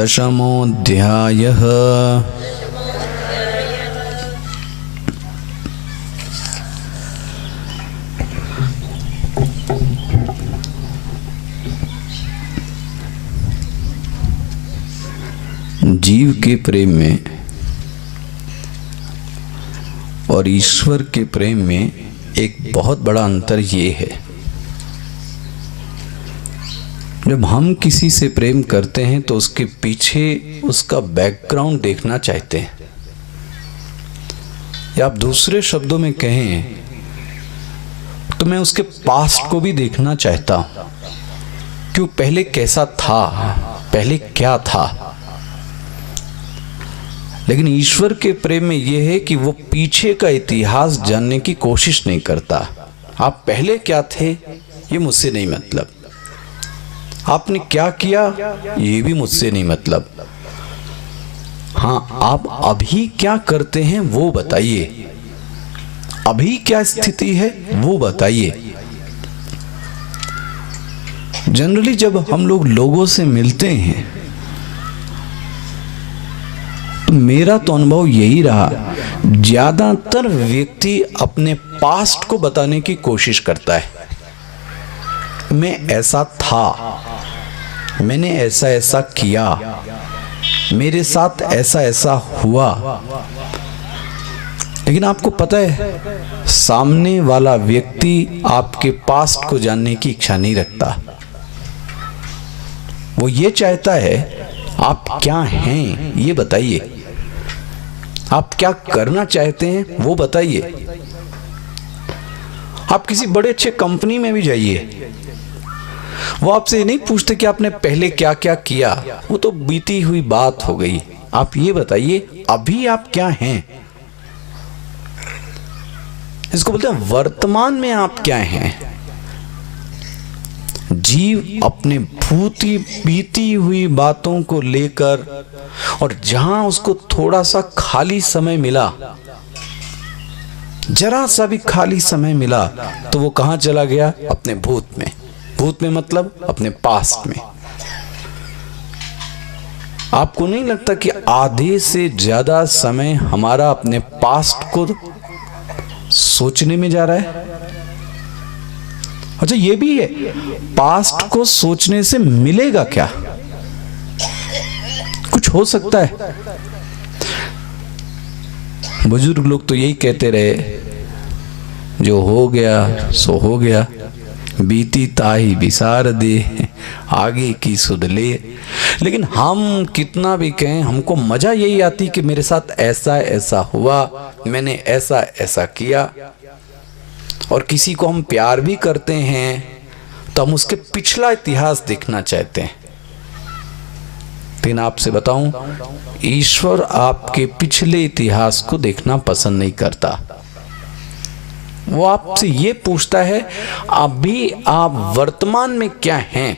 दशमोऽध्यायः। जीव के प्रेम में और ईश्वर के प्रेम में एक बहुत बड़ा अंतर ये है, जब हम किसी से प्रेम करते हैं तो उसके पीछे उसका बैकग्राउंड देखना चाहते हैं, या आप दूसरे शब्दों में कहें तो मैं उसके पास्ट को भी देखना चाहता हूं कि वो पहले कैसा था, पहले क्या था। लेकिन ईश्वर के प्रेम में यह है कि वो पीछे का इतिहास जानने की कोशिश नहीं करता। आप पहले क्या थे ये मुझसे नहीं मतलब, आपने क्या किया ये भी मुझसे नहीं मतलब, हाँ आप अभी क्या करते हैं वो बताइए, अभी क्या स्थिति है वो बताइए। जनरली जब हम लोग लोगों से मिलते हैं तो मेरा तो अनुभव यही रहा, ज्यादातर व्यक्ति अपने पास्ट को बताने की कोशिश करता है। मैं ऐसा था, मैंने ऐसा ऐसा किया, मेरे साथ ऐसा ऐसा हुआ। लेकिन आपको पता है सामने वाला व्यक्ति आपके पास्ट को जानने की इच्छा नहीं रखता। वो ये चाहता है आप क्या हैं ये बताइए, आप क्या करना चाहते हैं वो बताइए। आप किसी बड़े अच्छे कंपनी में भी जाइए, वो आपसे नहीं पूछते कि आपने पहले क्या क्या किया, वो तो बीती हुई बात हो गई। आप ये बताइए अभी आप क्या हैं, इसको बोलते हैं वर्तमान में आप क्या हैं। जीव अपने बीती हुई बातों को लेकर, और जहां उसको थोड़ा सा खाली समय मिला, जरा सा भी खाली समय मिला, तो वो कहां चला गया? अपने भूत में। भूत में मतलब अपने पास्ट में। आपको नहीं लगता कि आधे से ज्यादा समय हमारा अपने पास्ट को सोचने में जा रहा है? अच्छा ये भी है, पास्ट को सोचने से मिलेगा क्या? कुछ हो सकता है? बुजुर्ग लोग तो यही कहते रहे, जो हो गया सो हो गया, बीती ताही बिसार दे, आगे की सुध ले। लेकिन हम कितना भी कहें, हमको मजा यही आती कि मेरे साथ ऐसा ऐसा हुआ, मैंने ऐसा ऐसा किया। और किसी को हम प्यार भी करते हैं तो हम उसके पिछला इतिहास देखना चाहते हैं। लेकिन आपसे बताऊं, ईश्वर आपके पिछले इतिहास को देखना पसंद नहीं करता। वो आपसे ये पूछता है अभी आप वर्तमान में क्या हैं।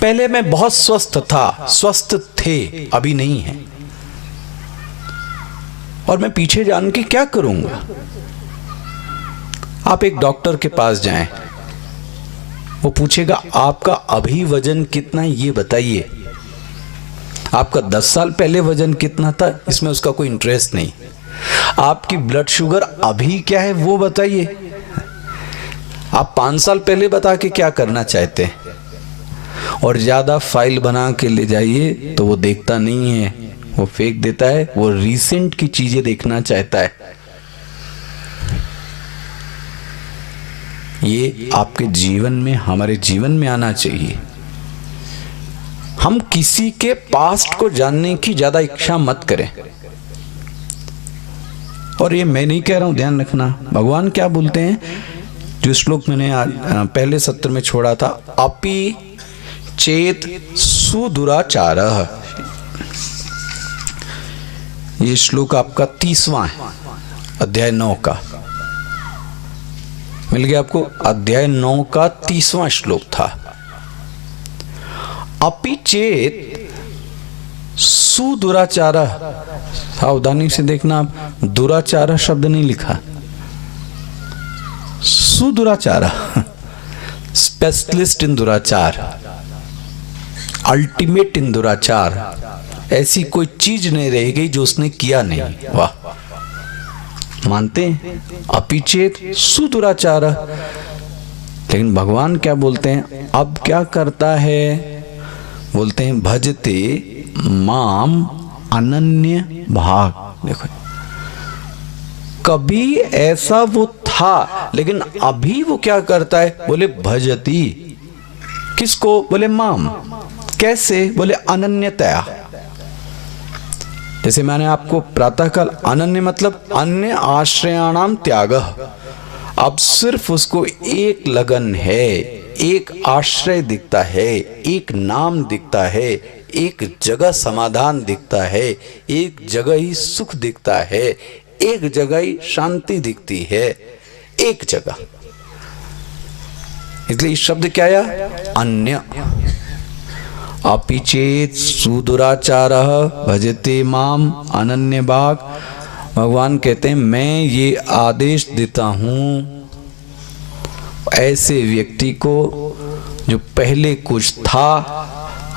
पहले मैं बहुत स्वस्थ था, स्वस्थ थे, अभी नहीं है, और मैं पीछे जान के क्या करूंगा? आप एक डॉक्टर के पास जाएं, वो पूछेगा आपका अभी वजन कितना है ये बताइए। आपका 10 साल पहले वजन कितना था इसमें उसका कोई इंटरेस्ट नहीं। आपकी ब्लड शुगर अभी क्या है वो बताइए। आप 5 साल पहले बता के क्या करना चाहते हैं? और ज्यादा फाइल बना के ले जाइए तो वो देखता नहीं है, वो फेंक देता है, वो रिसेंट की चीजें देखना चाहता है। ये आपके जीवन में, हमारे जीवन में आना चाहिए। हम किसी के पास्ट को जानने की ज्यादा इच्छा मत करें। और ये मैं नहीं कह रहा हूं, ध्यान रखना भगवान क्या बोलते हैं, जो श्लोक मैंने पहले सत्र में छोड़ा था, अपि चेत सुदुराचारः। ये श्लोक आपका 30वां है, अध्याय 9 का। मिल गया आपको? अध्याय 9 का 30वां श्लोक था। अपि चेत सुदुराचारः, सावधानी से देखना, आप दुराचार शब्द नहीं लिखा, सुदुराचार, स्पेशलिस्ट इन दुराचार। अल्टीमेट इन दुराचार, ऐसी कोई चीज नहीं रह गई जो उसने किया नहीं। वाह, मानते हैं अपिचेत सुदुराचार। लेकिन भगवान क्या बोलते हैं, अब क्या करता है, बोलते हैं भजते माम अनन्य भाग। देखो, कभी ऐसा वो था, लेकिन अभी वो क्या करता है, बोले भजती, किसको, बोले माम। कैसे, बोले अनन्यतया। जैसे मैंने आपको प्रातःकाल, अनन्य मतलब अन्य आश्रयाणाम त्याग। अब सिर्फ उसको एक लगन है, एक आश्रय दिखता है, एक नाम दिखता है, एक जगह समाधान दिखता है, एक जगह ही सुख दिखता है, एक जगह ही शांति दिखती है, एक जगह। इसलिए शब्द क्या आया, अन्य। अपिचेत सुदुराचारः भजते माम अनन्य भाग। भगवान कहते हैं मैं ये आदेश देता हूं ऐसे व्यक्ति को जो पहले कुछ था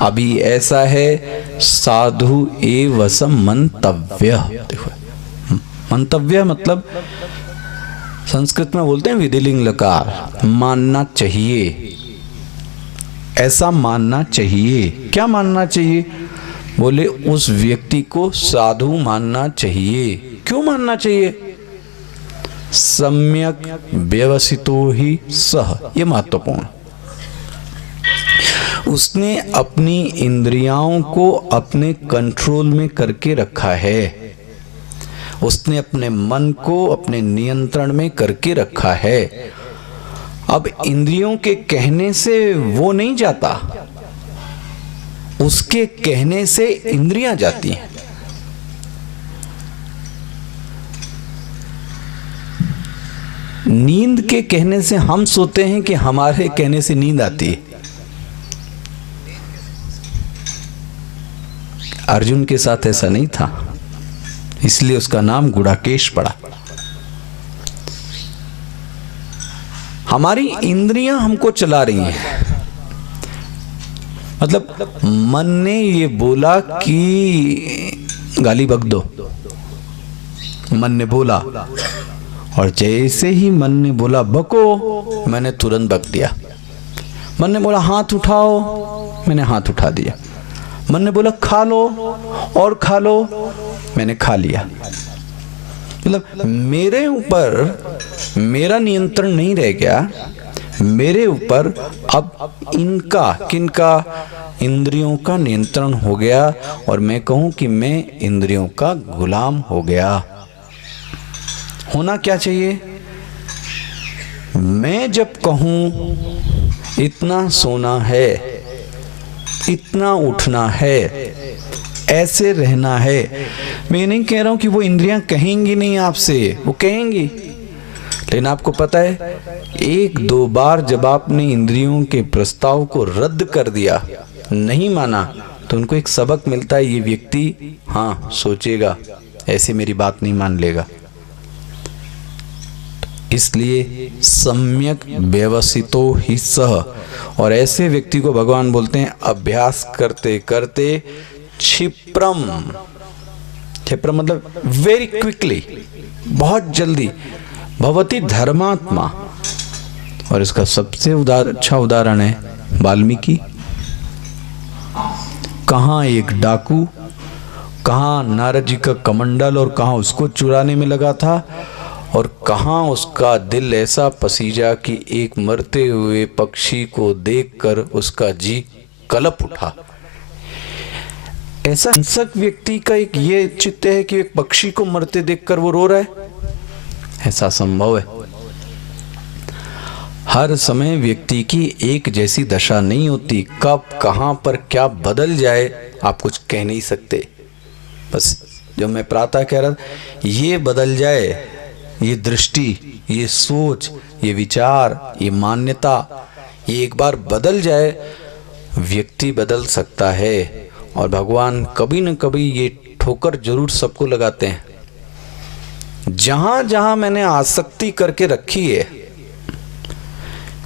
अभी ऐसा है, साधु एव मंतव्य। देखो, मंतव्य मतलब संस्कृत में बोलते हैं विधिलिंग लकार, मानना चाहिए, ऐसा मानना चाहिए। क्या मानना चाहिए, बोले उस व्यक्ति को साधु मानना चाहिए। क्यों मानना चाहिए, सम्यक व्यवसितो ही सह, ये महत्वपूर्ण। उसने अपनी इंद्रियों को अपने कंट्रोल में करके रखा है, उसने अपने मन को अपने नियंत्रण में करके रखा है। अब इंद्रियों के कहने से वो नहीं जाता, उसके कहने से इंद्रियां जाती हैं। नींद के कहने से हम सोते हैं कि हमारे कहने से नींद आती है। अर्जुन के साथ ऐसा नहीं था, इसलिए उसका नाम गुड़ाकेश पड़ा। हमारी इंद्रियां हमको चला रही हैं। मतलब मन ने ये बोला कि गाली बक दो, मन ने बोला, और जैसे ही मन ने बोला बको, मैंने तुरंत बक दिया। मन ने बोला हाथ उठाओ, मैंने हाथ उठा दिया। मन ने बोला खा लो और खा लो, मैंने खा लिया। मतलब मेरे ऊपर मेरा नियंत्रण नहीं रह गया, मेरे ऊपर अब इनका, किनका, इंद्रियों का नियंत्रण हो गया, और मैं कहूं कि मैं इंद्रियों का गुलाम हो गया। होना क्या चाहिए, मैं जब कहूं इतना सोना है, इतना उठना है, ऐसे रहना है, मैं नहीं कह रहा हूं कि वो इंद्रियां कहेंगी नहीं आपसे, वो कहेंगी। लेकिन आपको पता है, एक दो बार जब आपने इंद्रियों के प्रस्ताव को रद्द कर दिया, नहीं माना, तो उनको एक सबक मिलता है, ये व्यक्ति हाँ सोचेगा, ऐसे मेरी बात नहीं मान लेगा। इसलिए सम्यक व्यवसितो ही सह, और ऐसे व्यक्ति को भगवान बोलते हैं अभ्यास करते करते क्षिप्रम। क्षिप्रम मतलब वेरी क्विकली, बहुत जल्दी, भवति धर्मात्मा। और इसका सबसे अच्छा उदाहरण है वाल्मीकि। कहां एक डाकू, कहां नारद जी का कमंडल और कहां उसको चुराने में लगा था, और कहां उसका दिल ऐसा पसीजा कि एक मरते हुए पक्षी को देखकर उसका जी कलप उठा। ऐसा हिंसक व्यक्ति का एक ये चित्त है कि एक पक्षी को मरते देखकर वो रो रहा है, ऐसा संभव है? हर समय व्यक्ति की एक जैसी दशा नहीं होती, कब कहां पर क्या बदल जाए आप कुछ कह नहीं सकते। बस जो मैं प्रातः कह रहा था, ये बदल जाए, ये दृष्टि, ये सोच, ये विचार, ये मान्यता, ये एक बार बदल जाए, व्यक्ति बदल सकता है। और भगवान कभी न कभी ये ठोकर जरूर सबको लगाते हैं। जहां जहां मैंने आसक्ति करके रखी है,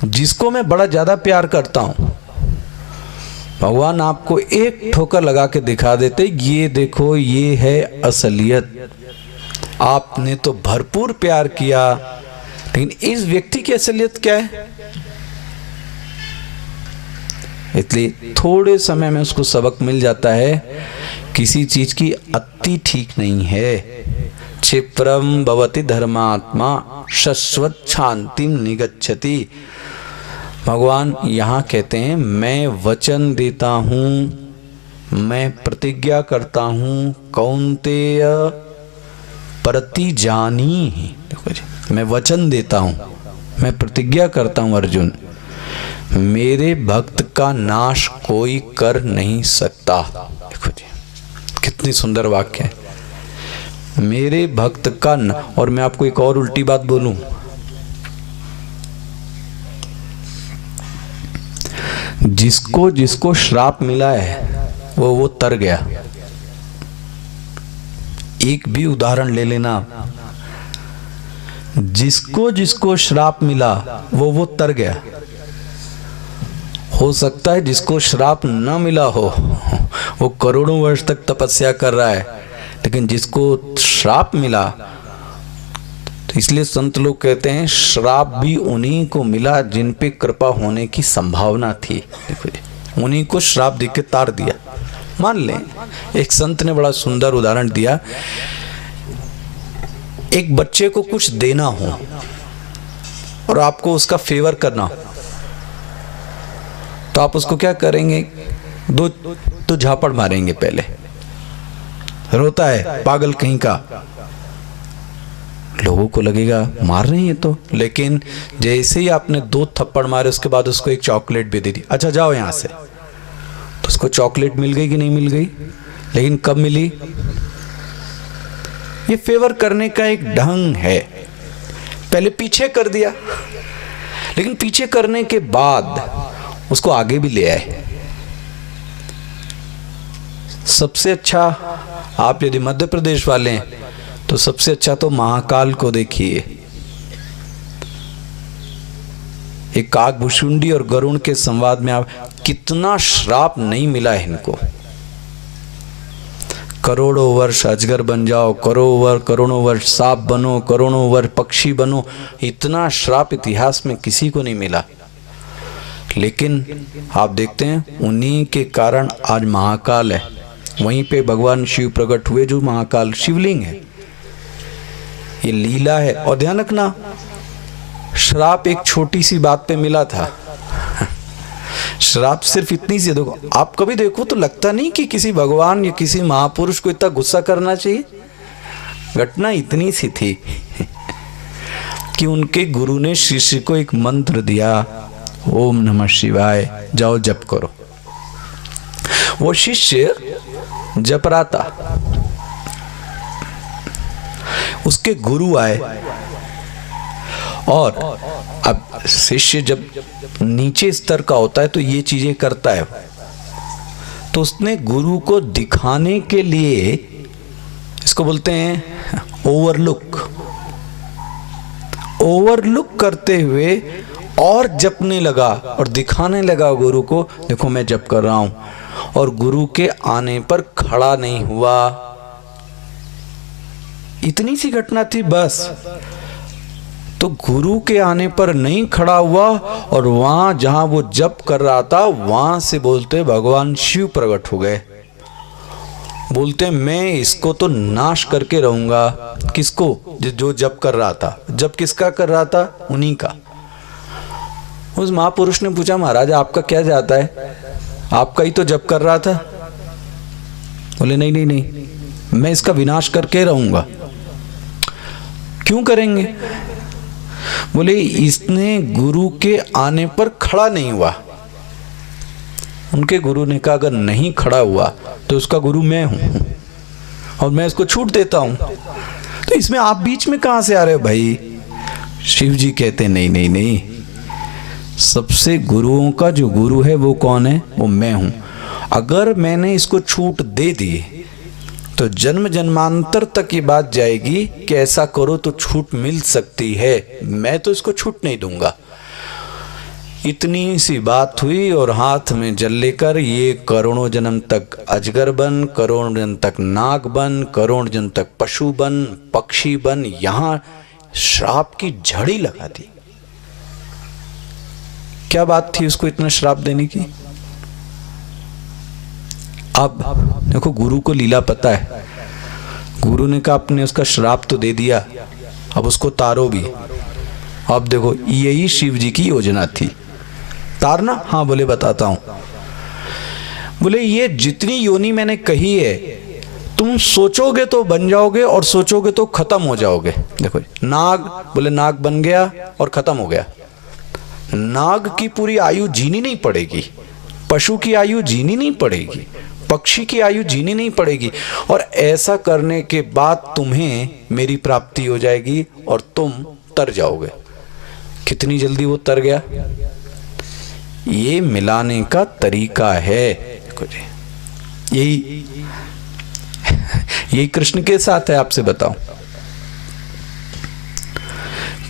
जिसको मैं बड़ा ज्यादा प्यार करता हूं, भगवान आपको एक ठोकर लगा के दिखा देते, ये देखो ये है असलियत। आपने तो भरपूर प्यार किया, लेकिन इस व्यक्ति की असलियत क्या है? इसलिए थोड़े समय में उसको सबक मिल जाता है, किसी चीज की अति ठीक नहीं है। क्षिप्रम भवति धर्मात्मा शाश्वत शांतिम निगच्छति। भगवान यहाँ कहते हैं, मैं वचन देता हूँ, मैं प्रतिज्ञा करता हूँ, कौन्तेय प्रतिजानी। देखो जी, मैं वचन देता हूँ, मैं प्रतिज्ञा करता हूँ अर्जुन, मेरे भक्त का नाश कोई कर नहीं सकता। देखो जी कितनी सुंदर वाक्य है, मेरे भक्त का और मैं आपको एक और उल्टी बात बोलूं, जिसको जिसको श्राप मिला है वो तर गया। एक भी उदाहरण ले लेना, जिसको जिसको श्राप मिला वो तर गया। हो सकता है जिसको श्राप न मिला हो वो करोड़ों वर्ष तक तपस्या कर रहा है, लेकिन जिसको श्राप मिला, तो इसलिए संत लोग कहते हैं श्राप भी उन्हीं को मिला जिन पे कृपा होने की संभावना थी। देखो जी, उन्हीं को श्राप दे के तार दिया। मान लें एक संत ने बड़ा सुंदर उदाहरण दिया, एक बच्चे को कुछ देना हो और आपको उसका फेवर करना हो, तो आप उसको क्या करेंगे? दो तो झापड़ मारेंगे, पहले रोता है पागल कहीं का, लोगों को लगेगा मार रहे हैं तो, लेकिन जैसे ही आपने 2 थप्पड़ मारे उसके बाद उसको एक चॉकलेट भी दे दी, अच्छा जाओ यहां से, तो उसको चॉकलेट मिल गई कि नहीं मिल गई? लेकिन कब मिली? ये फेवर करने का एक ढंग है। पहले पीछे कर दिया, लेकिन पीछे करने के बाद उसको आगे भी ले आए। सबसे अच्छा, आप यदि मध्य प्रदेश वाले हैं तो सबसे अच्छा तो महाकाल को देखिए। एक काकभुशुंडी और गरुण के संवाद में आप कितना श्राप नहीं मिला है इनको। करोड़ों वर्ष अजगर बन जाओ, करोड़ों वर्ष सांप बनो, करोड़ों वर्ष पक्षी बनो, इतना श्राप इतिहास में किसी को नहीं मिला। लेकिन आप देखते हैं उन्हीं के कारण आज महाकाल है। वहीं पे भगवान शिव प्रकट हुए, जो महाकाल शिवलिंग है। ये लीला है। और ध्यान रखना, श्राप एक छोटी सी बात पे मिला था। श्राप सिर्फ इतनी सी, देखो आप कभी देखो तो लगता नहीं कि किसी भगवान या किसी महापुरुष को इतना गुस्सा करना चाहिए। घटना इतनी सी थी कि उनके गुरु ने शिष्य को एक मंत्र दिया, ओम नमः शिवाय, जाओ जप करो। वो शिष्य जप रहा था, उसके गुरु आए, और अब शिष्य जब नीचे स्तर का होता है तो ये चीजें करता है। तो उसने गुरु को दिखाने के लिए, इसको बोलते हैं ओवरलुक करते हुए और जपने लगा और दिखाने लगा गुरु को, देखो मैं जप कर रहा हूं। और गुरु के आने पर खड़ा नहीं हुआ। इतनी सी घटना थी बस। तो गुरु के आने पर नहीं खड़ा हुआ, और वहां जहां वो जप कर रहा था वहां से बोलते भगवान शिव प्रकट हो गए। बोलते मैं इसको तो नाश करके रहूंगा। किसको? जो जप कर रहा था। जप किसका कर रहा था? उन्हीं का। उस महापुरुष ने पूछा, महाराज आपका क्या जाता है? आपका ही तो जप कर रहा था। बोले नहीं, मैं इसका विनाश करके रहूंगा। क्यों करेंगे? बोले इसने गुरु के आने पर खड़ा नहीं हुआ। उनके गुरु ने कहा अगर नहीं खड़ा हुआ तो उसका गुरु मैं हूं और मैं इसको छूट देता हूं, तो इसमें आप बीच में कहां से आ रहे हो भाई? शिव जी कहते नहीं, सबसे गुरुओं का जो गुरु है वो कौन है? वो मैं हूं। अगर मैंने इसको छूट दे दी तो जन्म जन्मांतर तक ये बात जाएगी कि ऐसा करो तो छूट मिल सकती है। मैं तो इसको छूट नहीं दूंगा। इतनी सी बात हुई और हाथ में जल लेकर ये करोड़ों जन्म तक अजगर बन, करोड़ों जन्म तक नाग बन, करोड़ जन्म तक पशु बन, पक्षी बन, यहां श्राप की झड़ी लगा दी। क्या बात थी उसको इतना श्राप देने की? अब देखो, गुरु को लीला पता है। गुरु ने कहा आपने उसका श्राप तो दे दिया, अब उसको तारो भी। अब देखो, यही शिव जी की योजना थी। तारना? हाँ, बोले बताता हूं। बोले ये जितनी योनि मैंने कही है, तुम सोचोगे तो बन जाओगे और सोचोगे तो खत्म हो जाओगे। देखो, नाग, बोले नाग बन गया और खत्म हो गया। नाग की पूरी आयु जीनी नहीं पड़ेगी, पशु की आयु जीनी नहीं पड़ेगी, पक्षी की आयु जीनी नहीं पड़ेगी, और ऐसा करने के बाद तुम्हें मेरी प्राप्ति हो जाएगी और तुम तर जाओगे। कितनी जल्दी वो तर गया। ये मिलाने का तरीका है। यही कृष्ण के साथ है। आपसे बताऊं,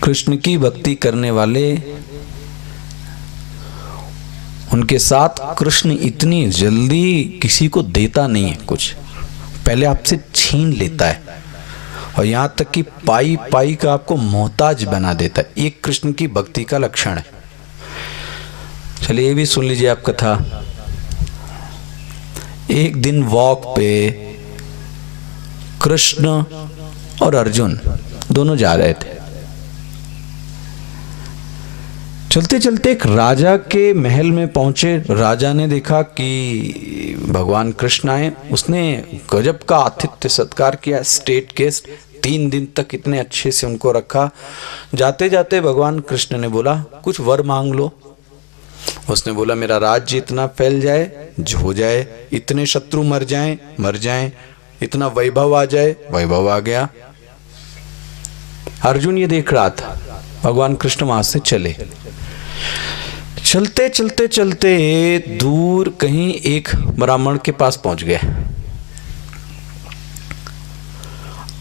कृष्ण की भक्ति करने वाले, उनके साथ कृष्ण इतनी जल्दी किसी को देता नहीं है कुछ, पहले आपसे छीन लेता है और यहां तक कि पाई पाई का आपको मोहताज बना देता है। ये कृष्ण की भक्ति का लक्षण है। चलिए ये भी सुन लीजिए आप कथा। एक दिन वॉक पे कृष्ण और अर्जुन दोनों जा रहे थे। चलते चलते एक राजा के महल में पहुंचे। राजा ने देखा कि भगवान कृष्ण आए। उसने गजब का आतिथ्य सत्कार किया, स्टेट गेस्ट। 3 दिन तक इतने अच्छे से उनको रखा। जाते जाते भगवान कृष्ण ने बोला कुछ वर मांग लो। उसने बोला मेरा राज्य इतना फैल जाए, हो जाए, इतने शत्रु मर जाएं, इतना वैभव आ जाए। वैभव आ गया। अर्जुन ये देख रहा था। भगवान कृष्ण वहां से चले। चलते चलते चलते दूर कहीं एक ब्राह्मण के पास पहुंच गए।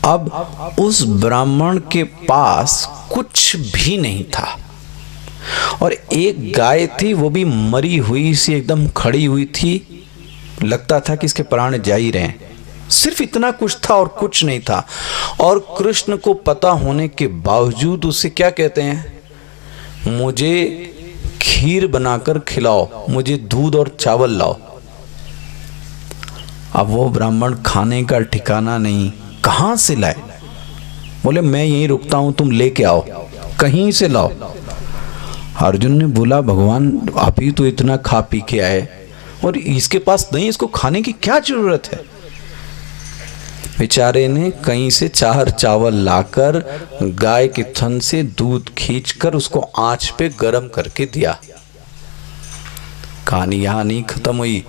अब उस ब्राह्मण के पास कुछ भी नहीं था और एक गाय थी, वो भी मरी हुई सी एकदम खड़ी हुई थी। लगता था कि इसके प्राण जा ही रहे हैं। सिर्फ इतना कुछ था और कुछ नहीं था। और कृष्ण को पता होने के बावजूद उसे क्या कहते हैं, मुझे खीर बनाकर खिलाओ, मुझे दूध और चावल लाओ। अब वो ब्राह्मण खाने का ठिकाना नहीं, कहां से लाए। बोले मैं यहीं रुकता हूं, तुम लेके आओ, कहीं से लाओ। अर्जुन ने बोला भगवान आप ही तो इतना खा पी के आए और इसके पास नहीं, इसको खाने की क्या जरूरत है। बेचारे ने कहीं से 4 चावल लाकर गाय के थन से दूध खींचकर उसको आंच पे गर्म करके दिया। कहानी यहां नहीं खत्म हुई।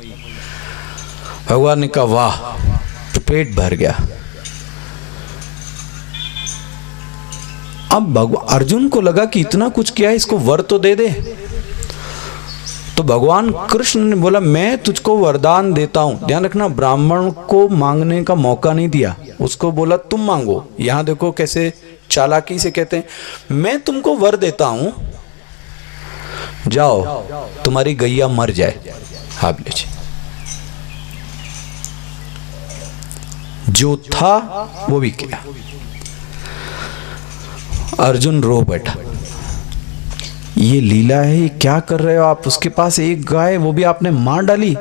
भगवान ने कहा वाह, तो पेट भर गया। अब अर्जुन को लगा कि इतना कुछ किया है, इसको वर तो दे दे। तो भगवान कृष्ण ने बोला मैं तुझको वरदान देता हूं। ध्यान रखना, ब्राह्मण को मांगने का मौका नहीं दिया, उसको बोला तुम मांगो। यहां देखो कैसे चालाकी से कहते हैं मैं तुमको वर देता हूं, जाओ तुम्हारी गैया मर जाए। आप लीजिए, जो था वो भी किया। अर्जुन रो बैठा, ये लीला है, ये क्या कर रहे हो आप। उसके पास एक गाय, वो भी आपने मार डाली।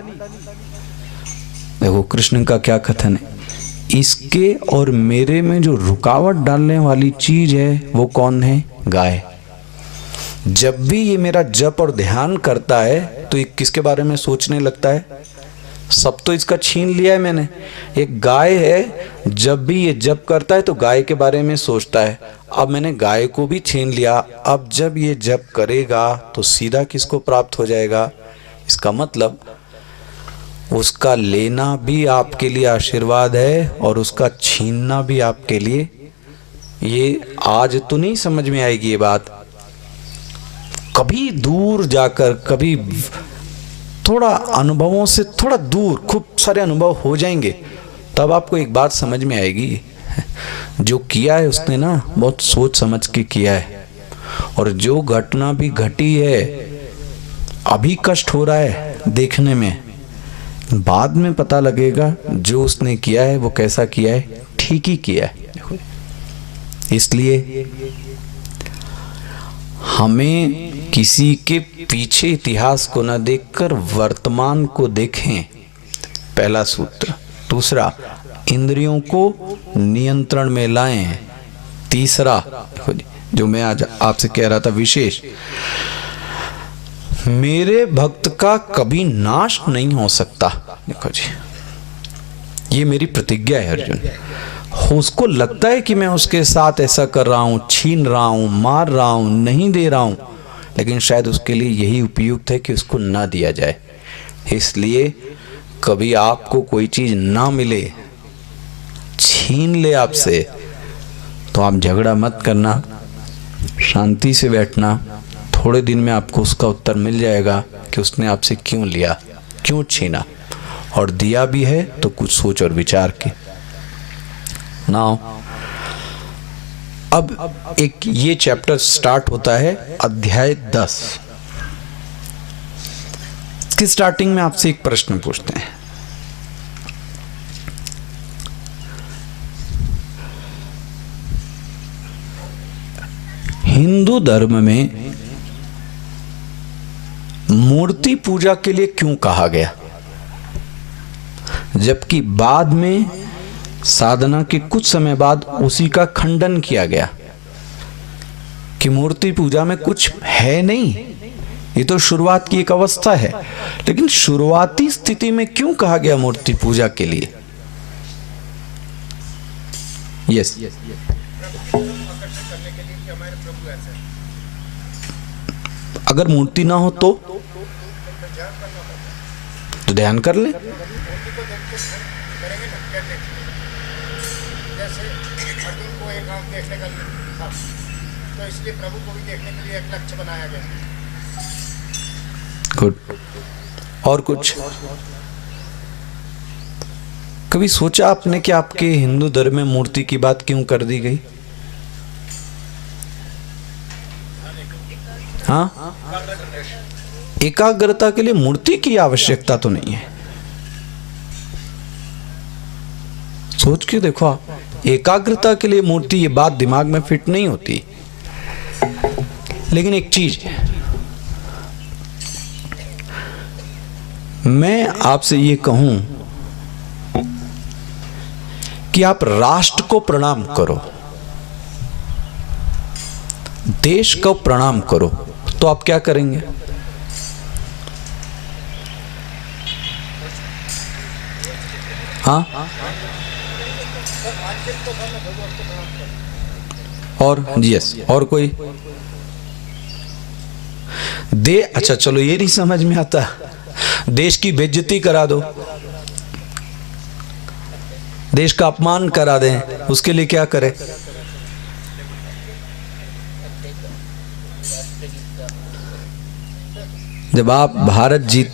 देखो कृष्ण का क्या कथन है, इसके और मेरे में जो रुकावट डालने वाली चीज है वो कौन है, गाय। जब भी ये मेरा जप और ध्यान करता है तो ये किसके बारे में सोचने लगता है, सब तो इसका छीन लिया है मैंने। एक गाय है, जब भी ये जप करता है तो गाय के बारे में सोचता है। अब मैंने गाय को भी छीन लिया। अब जब ये जप करेगा तो सीधा किसको प्राप्त हो जाएगा। इसका मतलब उसका लेना भी आपके लिए आशीर्वाद है और उसका छीनना भी आपके लिए। ये आज तो नहीं समझ में आएगी ये बात, कभी दूर जाकर, कभी थोड़ा अनुभवों से थोड़ा दूर खूब सारे अनुभव हो जाएंगे, तब आपको एक बात समझ में आएगी। जो किया है उसने ना बहुत सोच समझ के किया है, और जो घटना भी घटी है अभी कष्ट हो रहा है देखने में, बाद में पता लगेगा जो उसने किया है वो कैसा किया है, ठीक ही किया है। इसलिए हमें किसी के पीछे इतिहास को न देखकर वर्तमान को देखें, पहला सूत्र। दूसरा, इंद्रियों को नियंत्रण में लाएं। तीसरा, देखो जी, जो मैं आज आपसे कह रहा था विशेष, मेरे भक्त का कभी नाश नहीं हो सकता। देखो जी, ये मेरी प्रतिज्ञा है अर्जुन। उसको लगता है कि मैं उसके साथ ऐसा कर रहा हूं, छीन रहा हूं, मार रहा हूं, नहीं दे रहा हूं, लेकिन शायद उसके लिए यही उपयुक्त है कि उसको ना दिया जाए। इसलिए कभी आपको कोई चीज ना मिले, छीन ले आपसे, तो आप झगड़ा मत करना, शांति से बैठना। थोड़े दिन में आपको उसका उत्तर मिल जाएगा कि उसने आपसे क्यों लिया, क्यों छीना, और दिया भी है तो कुछ सोच और विचार के। नाउ अब एक ये चैप्टर स्टार्ट होता है अध्याय 10 की स्टार्टिंग में आपसे एक प्रश्न पूछते हैं। हिंदू धर्म में मूर्ति पूजा के लिए क्यों कहा गया, जबकि बाद में साधना के कुछ समय बाद उसी का खंडन किया गया कि मूर्ति पूजा में कुछ है नहीं, ये तो शुरुआत की एक अवस्था है। लेकिन शुरुआती स्थिति में क्यों कहा गया मूर्ति पूजा के लिए? यस, अगर मूर्ति ना हो तो ध्यान कर ले। तो इसलिए प्रभु को भी देखने के लिए एक लक्ष्य बनाया गया। गुड। और कुछ कभी सोचा आपने कि आपके हिंदू धर्म में मूर्ति की बात क्यों कर दी गई? हाँ, एकाग्रता के लिए मूर्ति की आवश्यकता तो नहीं है। सोच के देखो आप, एकाग्रता के लिए मूर्ति, ये बात दिमाग में फिट नहीं होती। लेकिन एक चीज है, मैं आपसे ये कहूं कि आप राष्ट्र को प्रणाम करो, देश को प्रणाम करो, तो आप क्या करेंगे? हाँ, और यस, और कोई दे, अच्छा चलो ये नहीं समझ में आता, देश की बेइज्जती करा दो, देश का अपमान करा दें, उसके लिए क्या करें? जब आप भारत जीत,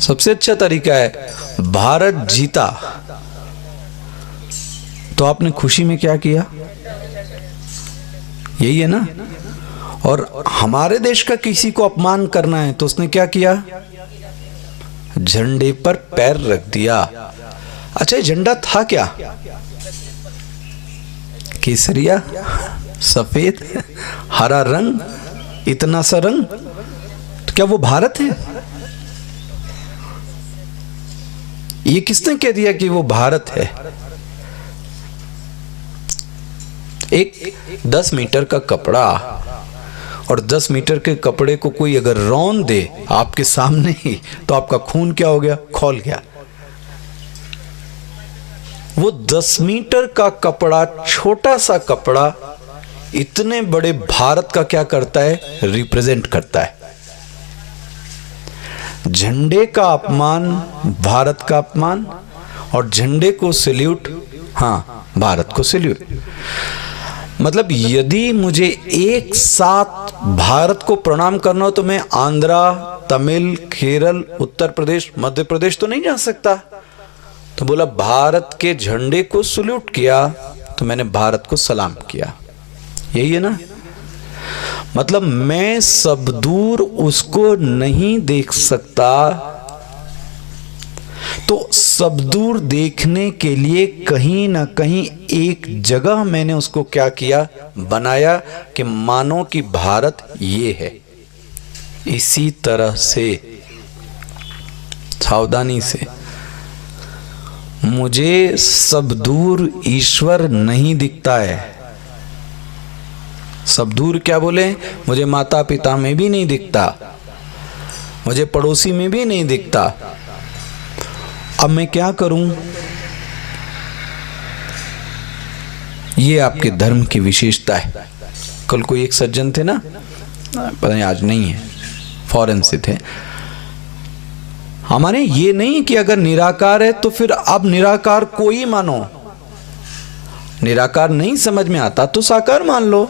सबसे अच्छा तरीका है भारत जीता, तो आपने खुशी में क्या किया? यही है ना। और हमारे देश का किसी को अपमान करना है तो उसने क्या किया? झंडे पर पैर रख दिया। अच्छा, झंडा था क्या? केसरिया, सफेद, हरा रंग, इतना सा रंग, तो क्या वो भारत है? ये किसने कह दिया कि वो भारत है? एक 10 मीटर का कपड़ा, और 10 मीटर के कपड़े को कोई अगर रौंद दे आपके सामने ही, तो आपका खून क्या हो गया? खौल गया। वो 10 मीटर का कपड़ा, छोटा सा कपड़ा, इतने बड़े भारत का क्या करता है? रिप्रेजेंट करता है। झंडे का अपमान, भारत का अपमान, और झंडे को सैल्यूट, हाँ, भारत को सैल्यूट। मतलब यदि मुझे एक साथ भारत को प्रणाम करना हो तो मैं आंध्रा, तमिल, केरल, उत्तर प्रदेश, मध्य प्रदेश तो नहीं जा सकता। तो बोला भारत के झंडे को सैल्यूट किया, तो मैंने भारत को सलाम किया। यही है ना। मतलब मैं सब दूर उसको नहीं देख सकता, तो सब दूर देखने के लिए कहीं ना कहीं एक जगह मैंने उसको क्या किया, बनाया कि मानो कि भारत ये है। इसी तरह से सावधानी से, मुझे सब दूर ईश्वर नहीं दिखता है। सब दूर क्या बोले, मुझे माता पिता में भी नहीं दिखता, मुझे पड़ोसी में भी नहीं दिखता। अब मैं क्या करूं? ये आपके धर्म की विशेषता है। कल कोई एक सज्जन थे ना, पता नहीं आज नहीं है, फॉरेन से थे। हमारे ये नहीं कि अगर निराकार है तो फिर अब निराकार को ही मानो, निराकार नहीं समझ में आता तो साकार मान लो,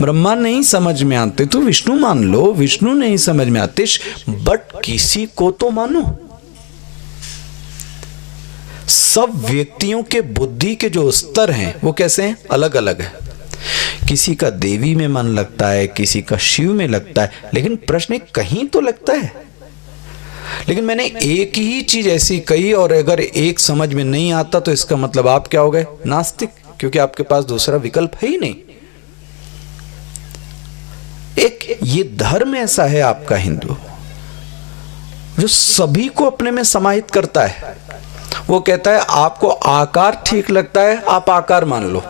ब्रह्मा नहीं समझ में आते तो विष्णु मान लो, विष्णु नहीं समझ में आते बट किसी को तो मानो। सब व्यक्तियों के बुद्धि के जो स्तर हैं वो कैसे हैं, अलग अलग है। किसी का देवी में मन लगता है, किसी का शिव में लगता है, लेकिन प्रश्न कहीं तो लगता है। लेकिन मैंने एक ही चीज ऐसी कही और अगर एक समझ में नहीं आता तो इसका मतलब आप क्या हो गए, नास्तिक, क्योंकि आपके पास दूसरा विकल्प है ही नहीं। एक ये धर्म ऐसा है आपका हिंदू जो सभी को अपने में समाहित करता है। वो कहता है आपको आकार ठीक लगता है आप आकार मान लो,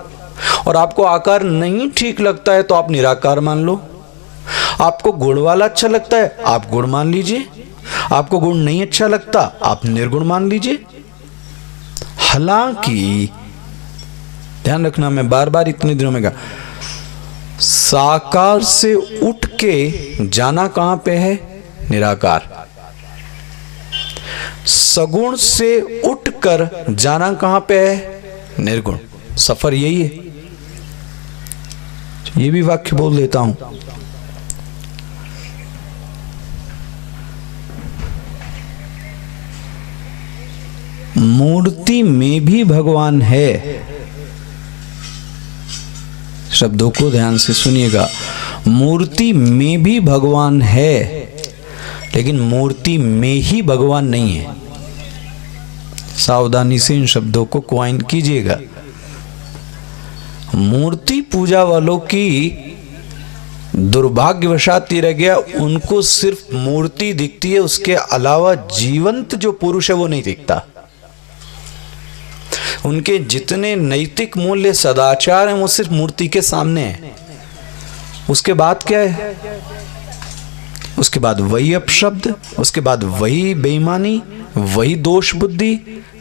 और आपको आकार नहीं ठीक लगता है तो आप निराकार मान लो। आपको गुण वाला अच्छा लगता है आप गुण मान लीजिए, आपको गुण नहीं अच्छा लगता आप निर्गुण मान लीजिए। हालांकि ध्यान रखना, मैं बार बार इतने दिनों में कहा, साकार से उठ के जाना कहां पे है, निराकार। सगुण से उठकर जाना कहां पे है, निर्गुण। सफर यही है। ये भी वाक्य बोल देता हूं, मूर्ति में भी भगवान है। शब्दों को ध्यान से सुनिएगा, मूर्ति में भी भगवान है, लेकिन मूर्ति में ही भगवान नहीं है। सावधानी से इन शब्दों को क्वाइन कीजिएगा। मूर्ति पूजा वालों की दुर्भाग्यवशात ये रह गया, उनको सिर्फ मूर्ति दिखती है, उसके अलावा जीवंत जो पुरुष है वो नहीं दिखता। उनके जितने नैतिक मूल्य सदाचार हैं वो सिर्फ मूर्ति के सामने है। उसके बाद क्या है, उसके बाद वही अपशब्द, उसके बाद वही बेईमानी, वही दोष बुद्धि।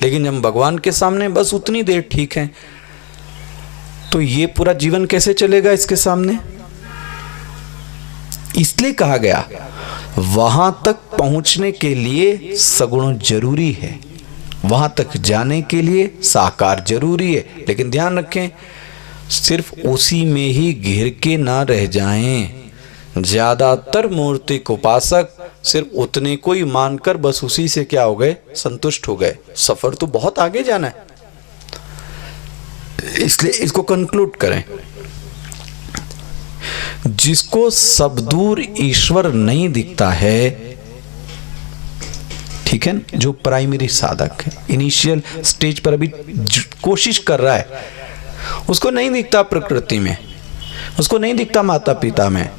लेकिन जब भगवान के सामने बस उतनी देर ठीक है, तो ये पूरा जीवन कैसे चलेगा इसके सामने। इसलिए कहा गया वहां तक पहुंचने के लिए सगुण जरूरी है, वहां तक जाने के लिए साकार जरूरी है। लेकिन ध्यान रखें, सिर्फ उसी में ही घिर के ना रह जाएं। ज्यादातर मूर्तिक उपासक सिर्फ उतने को ही मानकर बस उसी से क्या हो गए, संतुष्ट हो गए। सफर तो बहुत आगे जाना है, इसलिए इसको कंक्लूड करें। जिसको सब दूर ईश्वर नहीं दिखता है, ठीक है, जो प्राइमरी साधक है, इनिशियल स्टेज पर अभी कोशिश कर रहा है, उसको नहीं दिखता प्रकृति में, उसको नहीं दिखता माता पिता में,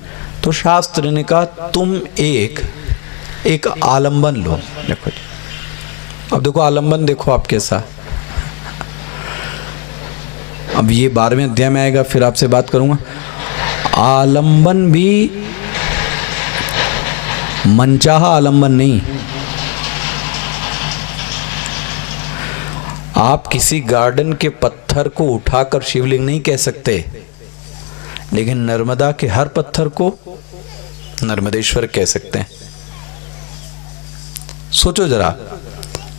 तो शास्त्र ने कहा तुम एक आलंबन लो। देखो अब देखो आलंबन देखो आप कैसा। अब ये 12वें अध्याय में आएगा, फिर आपसे बात करूंगा। आलंबन भी मनचाहा आलंबन नहीं। आप किसी गार्डन के पत्थर को उठाकर शिवलिंग नहीं कह सकते, लेकिन नर्मदा के हर पत्थर को नर्मदेश्वर कह सकते हैं। सोचो जरा,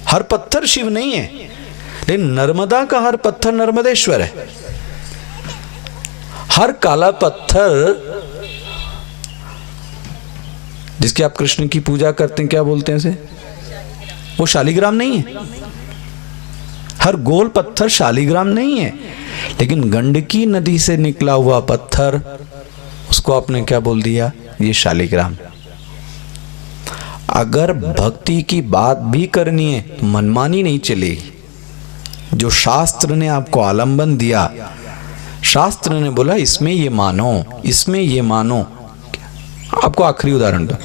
हर पत्थर शिव नहीं है, लेकिन नर्मदा का हर पत्थर नर्मदेश्वर है। हर काला पत्थर जिसकी आप कृष्ण की पूजा करते हैं, क्या बोलते हैं उसे, वो शालिग्राम नहीं है। हर गोल पत्थर शालिग्राम नहीं है, लेकिन गंडकी नदी से निकला हुआ पत्थर उसको आपने क्या बोल दिया? ये शालिग्राम। अगर भक्ति की बात भी करनी है तो मनमानी नहीं चलेगी। जो शास्त्र ने आपको आलंबन दिया, शास्त्र ने बोला इसमें ये मानो, इसमें ये मानो। आपको आखिरी उदाहरण दो,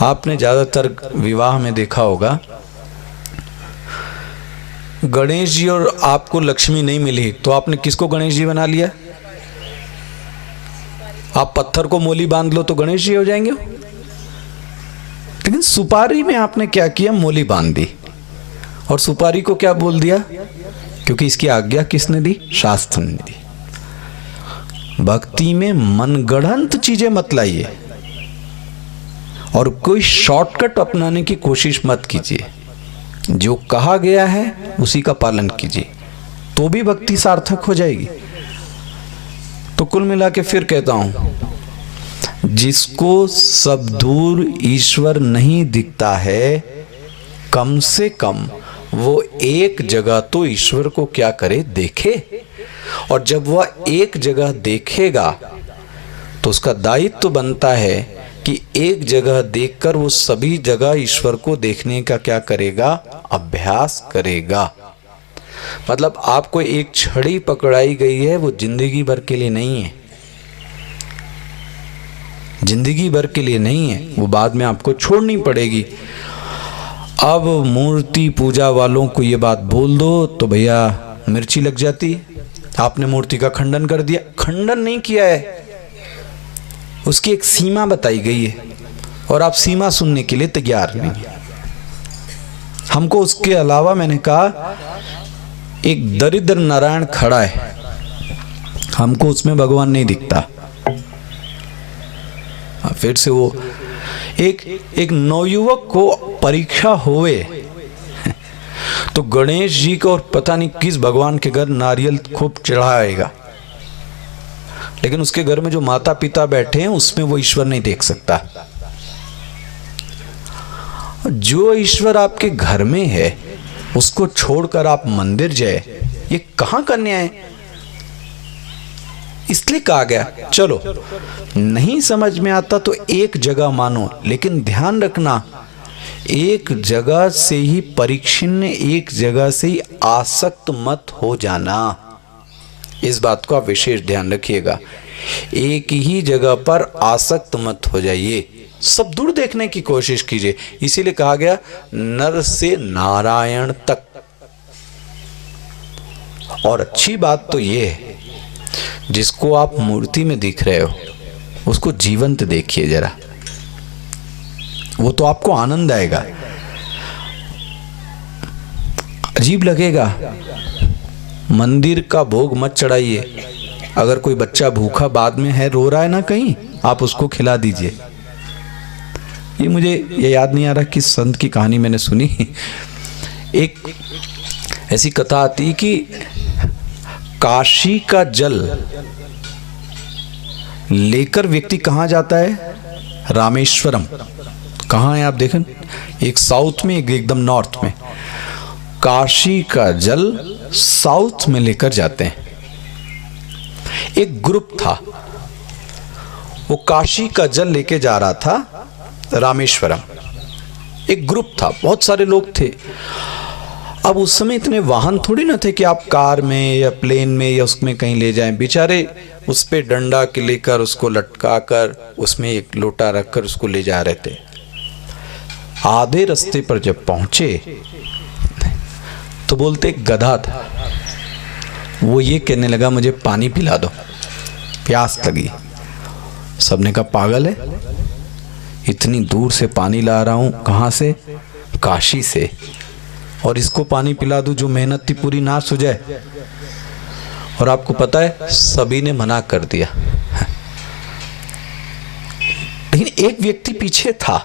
आपने ज्यादातर विवाह में देखा होगा, गणेश जी और आपको लक्ष्मी नहीं मिली तो आपने किसको गणेश जी बना लिया? आप पत्थर को मोली बांध लो तो गणेश जी हो जाएंगे। लेकिन सुपारी में आपने क्या किया? मोली बांध दी। और सुपारी को क्या बोल दिया? क्योंकि इसकी आज्ञा किसने दी? शास्त्र ने दी। भक्ति में मनगढ़ंत चीजें मत लाइए और कोई शॉर्टकट अपनाने की कोशिश मत कीजिए। जो कहा गया है उसी का पालन कीजिए, तो भी भक्ति सार्थक हो जाएगी। तो कुल मिला के फिर कहता हूं, जिसको सब दूर ईश्वर नहीं दिखता है, कम से कम वो एक जगह तो ईश्वर को क्या करे? देखे। और जब वह एक जगह देखेगा तो उसका दायित्व तो बनता है कि एक जगह देखकर वो सभी जगह ईश्वर को देखने का क्या करेगा? अभ्यास करेगा। मतलब आपको एक छड़ी पकड़ाई गई है, वो जिंदगी भर के लिए नहीं है, जिंदगी भर के लिए नहीं है, वो बाद में आपको छोड़नी पड़ेगी। अब मूर्ति पूजा वालों को ये बात बोल दो तो भैया मिर्ची लग जाती है। आपने मूर्ति का खंडन कर दिया। खंडन नहीं किया है, उसकी एक सीमा बताई गई है और आप सीमा सुनने के लिए तैयार नहीं है। हमको उसके अलावा, मैंने कहा, एक दरिद्र नारायण खड़ा है, हमको उसमें भगवान नहीं दिखता। फिर से वो एक नवयुवक को परीक्षा होवे तो गणेश जी को और पता नहीं किस भगवान के घर नारियल खूब चढ़ाएगा, लेकिन उसके घर में जो माता पिता बैठे हैं उसमें वो ईश्वर नहीं देख सकता। जो ईश्वर आपके घर में है उसको छोड़कर आप मंदिर जाए, ये कहां का न्याय है? इसलिए कहा गया, चलो नहीं समझ में आता तो एक जगह मानो, लेकिन ध्यान रखना एक जगह से ही परिच्छिन्न, एक जगह से ही आसक्त मत हो जाना। इस बात को आप विशेष ध्यान रखिएगा। एक ही जगह पर आसक्त मत हो जाइए, सब दूर देखने की कोशिश कीजिए। इसीलिए कहा गया नर से नारायण तक। और अच्छी बात तो ये है, जिसको आप मूर्ति में दिख रहे हो उसको जीवंत देखिए जरा, वो तो आपको आनंद आएगा। अजीब लगेगा। मंदिर का भोग मत चढ़ाइए। अगर कोई बच्चा भूखा बाद में है, रो रहा है ना कहीं, आप उसको खिला दीजिए। ये मुझे ये याद नहीं आ रहा किस संत की कहानी मैंने सुनी। एक ऐसी कथा आती कि काशी का जल लेकर व्यक्ति कहां जाता है? रामेश्वरम। कहां है आप देखें, एक साउथ में, एक एकदम नॉर्थ में। काशी का जल साउथ में लेकर जाते हैं। एक ग्रुप था, वो काशी का जल लेके जा रहा था रामेश्वरम। एक ग्रुप था, बहुत सारे लोग थे। अब उस समय इतने वाहन थोड़ी ना थे कि आप कार में या प्लेन में या उसमें कहीं ले जाएं। बेचारे उस पे डंडा के लेकर, उसको लटका कर, उसमें एक लोटा रखकर उसको ले जा रहे थे। आधे रास्ते पर जब पहुंचे तो बोलते एक गधा था, वो ये कहने लगा मुझे पानी पिला दो, प्यास लगी। सबने कहा पागल है, इतनी दूर से पानी ला रहा हूं, कहां से? काशी से, और इसको पानी पिला दूं जो मेहनत थी पूरी नाश हो जाए। और आपको पता है सभी ने मना कर दिया, लेकिन एक व्यक्ति पीछे था।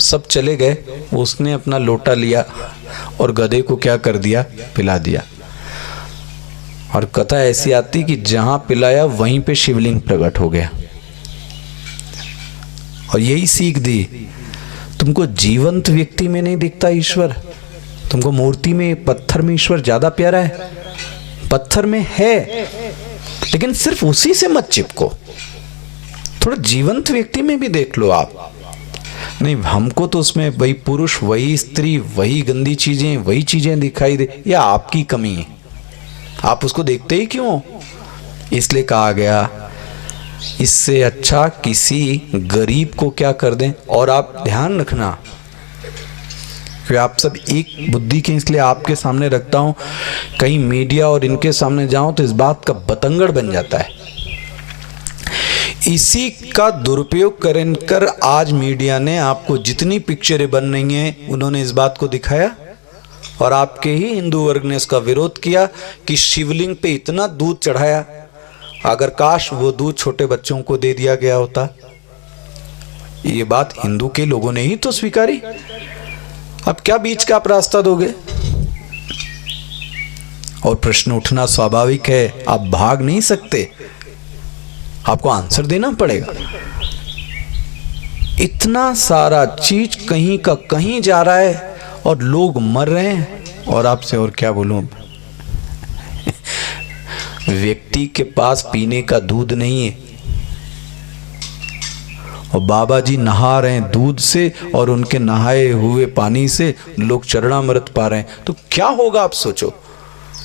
सब चले गए, उसने अपना लोटा लिया और गधे को क्या कर दिया? पिला दिया। और कथा ऐसी आती कि जहां पिलाया वहीं पे शिवलिंग प्रकट हो गया। और यही सीख दी, तुमको जीवंत व्यक्ति में नहीं दिखता ईश्वर, तुमको मूर्ति में, पत्थर में ईश्वर ज्यादा प्यारा है। पत्थर में है लेकिन सिर्फ उसी से मत चिपको, थोड़ा जीवंत व्यक्ति में भी देख लो आप। नहीं, हमको तो उसमें वही पुरुष, वही स्त्री, वही गंदी चीजें, वही चीजें दिखाई दे, या आपकी कमी है, आप उसको देखते ही क्यों? इसलिए कहा गया इससे अच्छा किसी गरीब को क्या कर दें। और आप ध्यान रखना कि आप सब एक बुद्धि के, इसलिए आपके सामने रखता हूं, कहीं मीडिया और इनके सामने जाऊं तो इस बात का बतंगड़ बन जाता है। इसी का दुरुपयोग कर आज मीडिया ने आपको जितनी पिक्चरें बन रही हैं उन्होंने इस बात को दिखाया, और आपके ही हिंदू वर्ग ने इसका विरोध किया कि शिवलिंग पे इतना दूध चढ़ाया, अगर काश वो दूध छोटे बच्चों को दे दिया गया होता। ये बात हिंदू के लोगों ने ही तो स्वीकारी। अब क्या बीच का आप रास्ता दोगे? और प्रश्न उठना स्वाभाविक है, आप भाग नहीं सकते, आपको आंसर देना पड़ेगा। इतना सारा चीज कहीं का कहीं जा रहा है और लोग मर रहे हैं, और आपसे और क्या बोलूं, व्यक्ति के पास पीने का दूध नहीं है और बाबा जी नहा रहे हैं दूध से, और उनके नहाए हुए पानी से लोग चरणामृत पा रहे हैं, तो क्या होगा आप सोचो।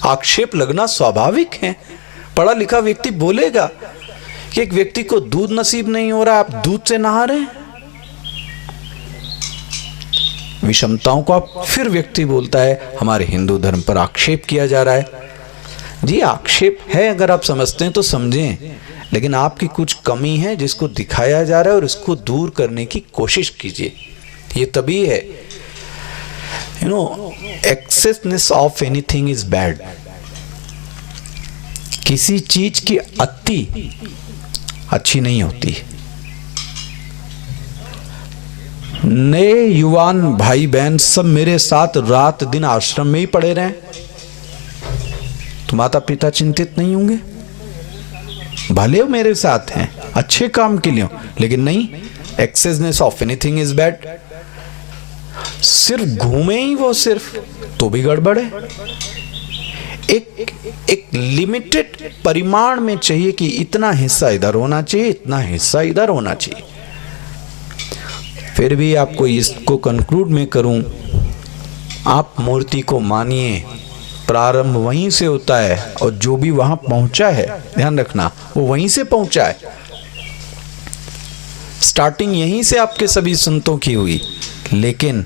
आक्षेप लगना स्वाभाविक है। पढ़ा लिखा व्यक्ति बोलेगा कि एक व्यक्ति को दूध नसीब नहीं हो रहा, आप दूध से नहा रहे हैं। विषमताओं को आप फिर व्यक्ति बोलता है हमारे हिंदू धर्म पर आक्षेप किया जा रहा है। जी आक्षेप है, अगर आप समझते हैं तो समझें, लेकिन आपकी कुछ कमी है जिसको दिखाया जा रहा है और इसको दूर करने की कोशिश कीजिए। ये तभी है, you know, excessness of anything is bad. किसी चीज की अति अच्छी नहीं होती। नए युवान भाई बहन सब मेरे साथ रात दिन आश्रम में ही पड़े रहे, तो माता पिता चिंतित नहीं होंगे? भले वो मेरे साथ हैं, अच्छे काम के लिए हो, लेकिन नहीं, एक्सेसनेस ऑफ एनीथिंग इज बैड। सिर्फ घूमे ही वो सिर्फ, तो भी गड़बड़ है। एक लिमिटेड परिमाण में चाहिए कि इतना हिस्सा इधर होना चाहिए, इतना हिस्सा इधर होना चाहिए। फिर भी आपको इसको कंक्लूड में करूं, आप मूर्ति को मानिए, प्रारंभ वहीं से होता है, और जो भी वहां पहुंचा है, ध्यान रखना, वो वहीं से पहुंचा है। स्टार्टिंग यहीं से आपके सभी संतों की हुई, लेकिन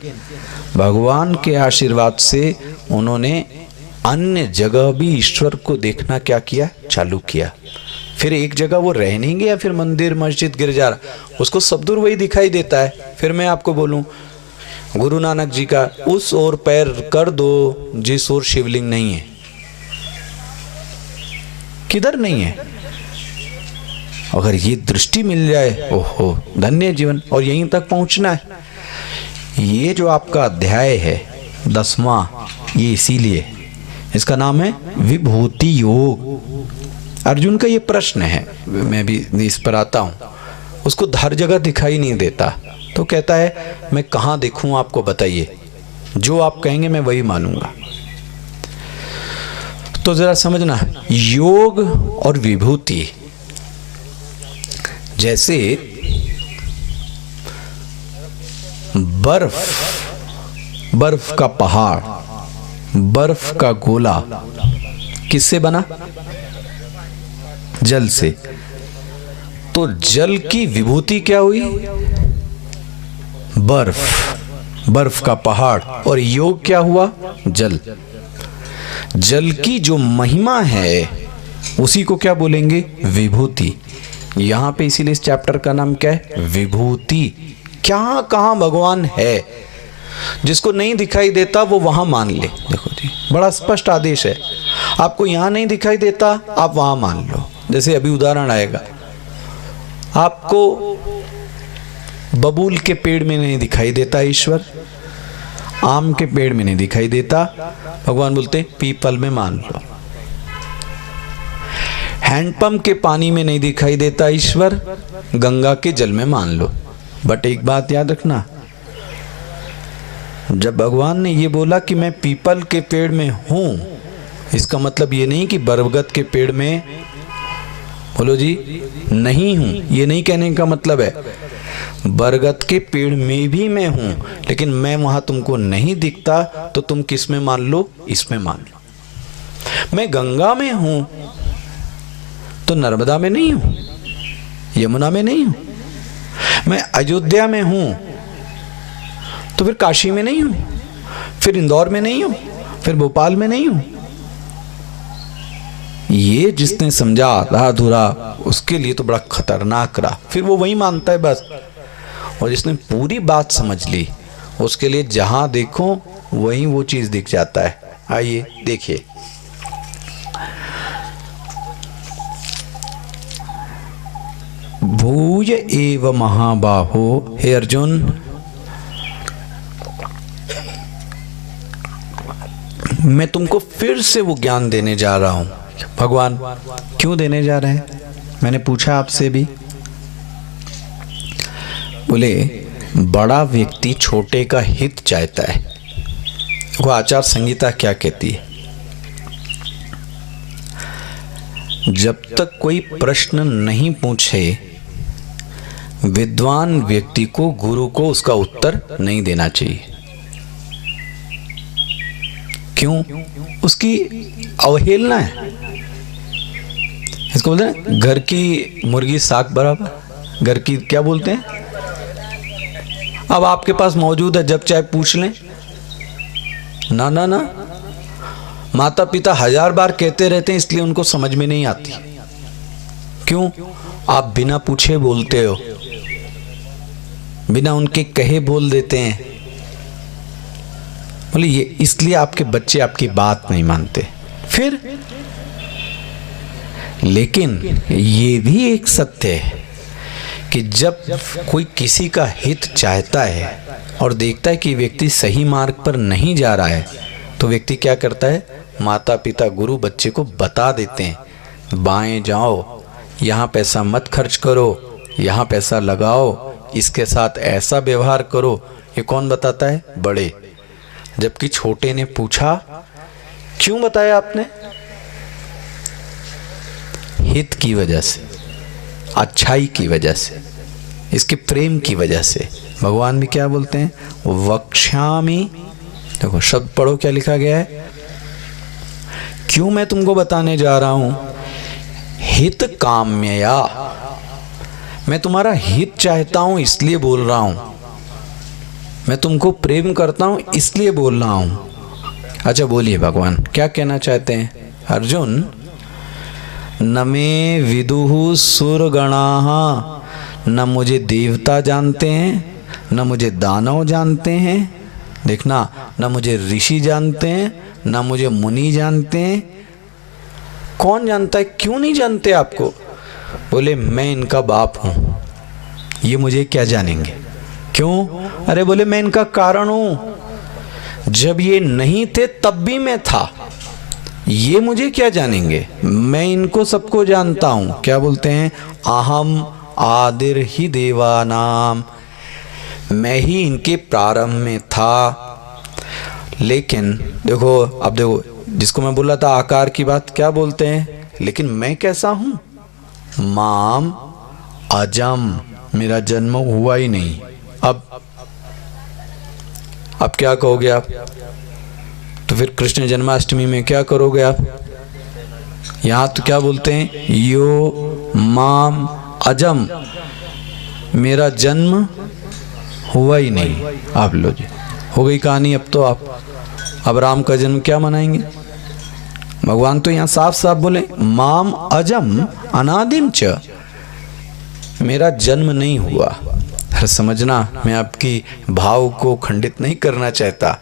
भगवान के आशीर्वाद से उन्होंने अन्य जगह भी ईश्वर को देखना क्या किया, चालू किया। फिर एक जगह वो रह नहीं गया, फिर मंदिर मस्जिद गिरजा, उसको सब दूर वही दिखाई देता है। फिर मैं आपको बोलूं, गुरु नानक जी का उस ओर पैर कर दो जिस ओर शिवलिंग नहीं है, किधर नहीं है। अगर ये दृष्टि मिल जाए, ओहो धन्य जीवन, और यहीं तक पहुंचना है। ये जो आपका अध्याय है 10वां, ये इसीलिए, इसका नाम है विभूति योग। अर्जुन का ये प्रश्न है, मैं भी इस पर आता हूं, उसको हर जगह दिखाई नहीं देता, तो कहता है मैं कहां देखूं, आपको बताइए, जो आप कहेंगे मैं वही मानूंगा। तो जरा समझना, योग और विभूति, जैसे बर्फ का पहाड़, बर्फ का गोला किससे बना? जल से। तो जल की विभूति क्या हुई? बर्फ का पहाड़। और योग क्या हुआ? जल। जल की जो महिमा है उसी को क्या बोलेंगे? विभूति। यहां पे इसीलिए इस चैप्टर का नाम क्या है? विभूति। क्या कहां भगवान है, जिसको नहीं दिखाई देता वो वहां मान ले। देखो जी, बड़ा स्पष्ट आदेश है, आपको यहां नहीं दिखाई देता आप वहां मान लो। जैसे अभी उदाहरण आएगा, आपको बबूल के पेड़ में नहीं दिखाई देता ईश्वर, आम के पेड़ में नहीं दिखाई देता, भगवान बोलते पीपल में मान लो। हैंडपंप के पानी में नहीं दिखाई देता ईश्वर, गंगा के जल में मान लो। बट एक बात याद रखना, जब भगवान ने ये बोला कि मैं पीपल के पेड़ में हूं, इसका मतलब ये नहीं कि बरगद के पेड़ में बोलो जी नहीं हूं, ये नहीं कहने का मतलब है बरगद के पेड़ में भी मैं हूं, लेकिन मैं वहां तुमको नहीं दिखता तो तुम किस में मान लो, इसमें मान लो। मैं गंगा में हूं तो नर्मदा में नहीं हूं, यमुना में नहीं हूं। मैं अयोध्या में हूं तो फिर काशी में नहीं हूं, फिर इंदौर में नहीं हूं, फिर भोपाल में नहीं हूं। ये जिसने समझा आधा अधूरा उसके लिए तो बड़ा खतरनाक रहा, फिर वो वही मानता है बस। और जिसने पूरी बात समझ ली उसके लिए जहां देखो वहीं वो चीज दिख जाता है। आइए देखिए, भूय एव महाबाहो, हे अर्जुन मैं तुमको फिर से वो ज्ञान देने जा रहा हूं। भगवान क्यों देने जा रहे हैं, मैंने पूछा आपसे भी। बोले बड़ा व्यक्ति छोटे का हित चाहता है। वो आचार संहिता क्या कहती है, जब तक कोई प्रश्न नहीं पूछे विद्वान व्यक्ति को, गुरु को उसका उत्तर नहीं देना चाहिए। क्यों, उसकी अवहेलना है। इसको बोलते हैं घर की मुर्गी साग बराबर, घर की क्या बोलते हैं। अब आपके पास मौजूद है, जब चाहे पूछ लें। ना ना ना, माता पिता 1000 बार कहते रहते हैं इसलिए उनको समझ में नहीं आती। क्यों, आप बिना पूछे बोलते हो, बिना उनके कहे बोल देते हैं। बोले ये इसलिए आपके बच्चे आपकी बात नहीं मानते। फिर लेकिन ये भी एक सत्य है कि जब कोई किसी का हित चाहता है और देखता है कि व्यक्ति सही मार्ग पर नहीं जा रहा है, तो व्यक्ति क्या करता है, माता पिता गुरु बच्चे को बता देते हैं, बाएं जाओ, यहाँ पैसा मत खर्च करो, यहाँ पैसा लगाओ, इसके साथ ऐसा व्यवहार करो। ये कौन बताता है, बड़े। जबकि छोटे ने पूछा क्यों बताया आपने, हित की वजह से, अच्छाई की वजह से, इसके प्रेम की वजह से। भगवान भी क्या बोलते हैं, वक्ष्यामि, देखो शब्द पढ़ो क्या लिखा गया है। क्यों मैं तुमको बताने जा रहा हूं, हित काम्यया, मैं तुम्हारा हित चाहता हूं इसलिए बोल रहा हूं, मैं तुमको प्रेम करता हूं इसलिए बोल रहा हूं। अच्छा बोलिए भगवान क्या कहना चाहते हैं। अर्जुन, न मे विदुहु सुरगणाः, न मुझे देवता जानते हैं, न मुझे दानव जानते हैं, देखना, न मुझे ऋषि जानते हैं, न मुझे मुनि जानते हैं। कौन जानता है, क्यों नहीं जानते आपको। बोले मैं इनका बाप हूं, ये मुझे क्या जानेंगे। क्यों, अरे बोले मैं इनका कारण हूं, जब ये नहीं थे तब भी मैं था, ये मुझे क्या जानेंगे, मैं इनको सबको जानता हूं। क्या बोलते हैं, अहम आदिर ही देवानाम, मैं ही इनके प्रारंभ में था। लेकिन देखो, अब देखो जिसको मैं बोला था आकार की बात, क्या बोलते हैं, लेकिन मैं कैसा हूं, माम अजम, मेरा जन्म हुआ ही नहीं। अब क्या कहोगे आप, तो फिर कृष्ण जन्माष्टमी में क्या करोगे आप। यहां तो क्या बोलते हैं, यो माम अजम, मेरा जन्म हुआ ही नहीं। आप लो जी, हो गई कहानी। अब तो आप अब राम का जन्म क्या मनाएंगे। भगवान तो यहां साफ साफ बोले, माम अजम अनादिम च, मेरा जन्म नहीं हुआ। समझना, मैं आपकी भाव को खंडित नहीं करना चाहता।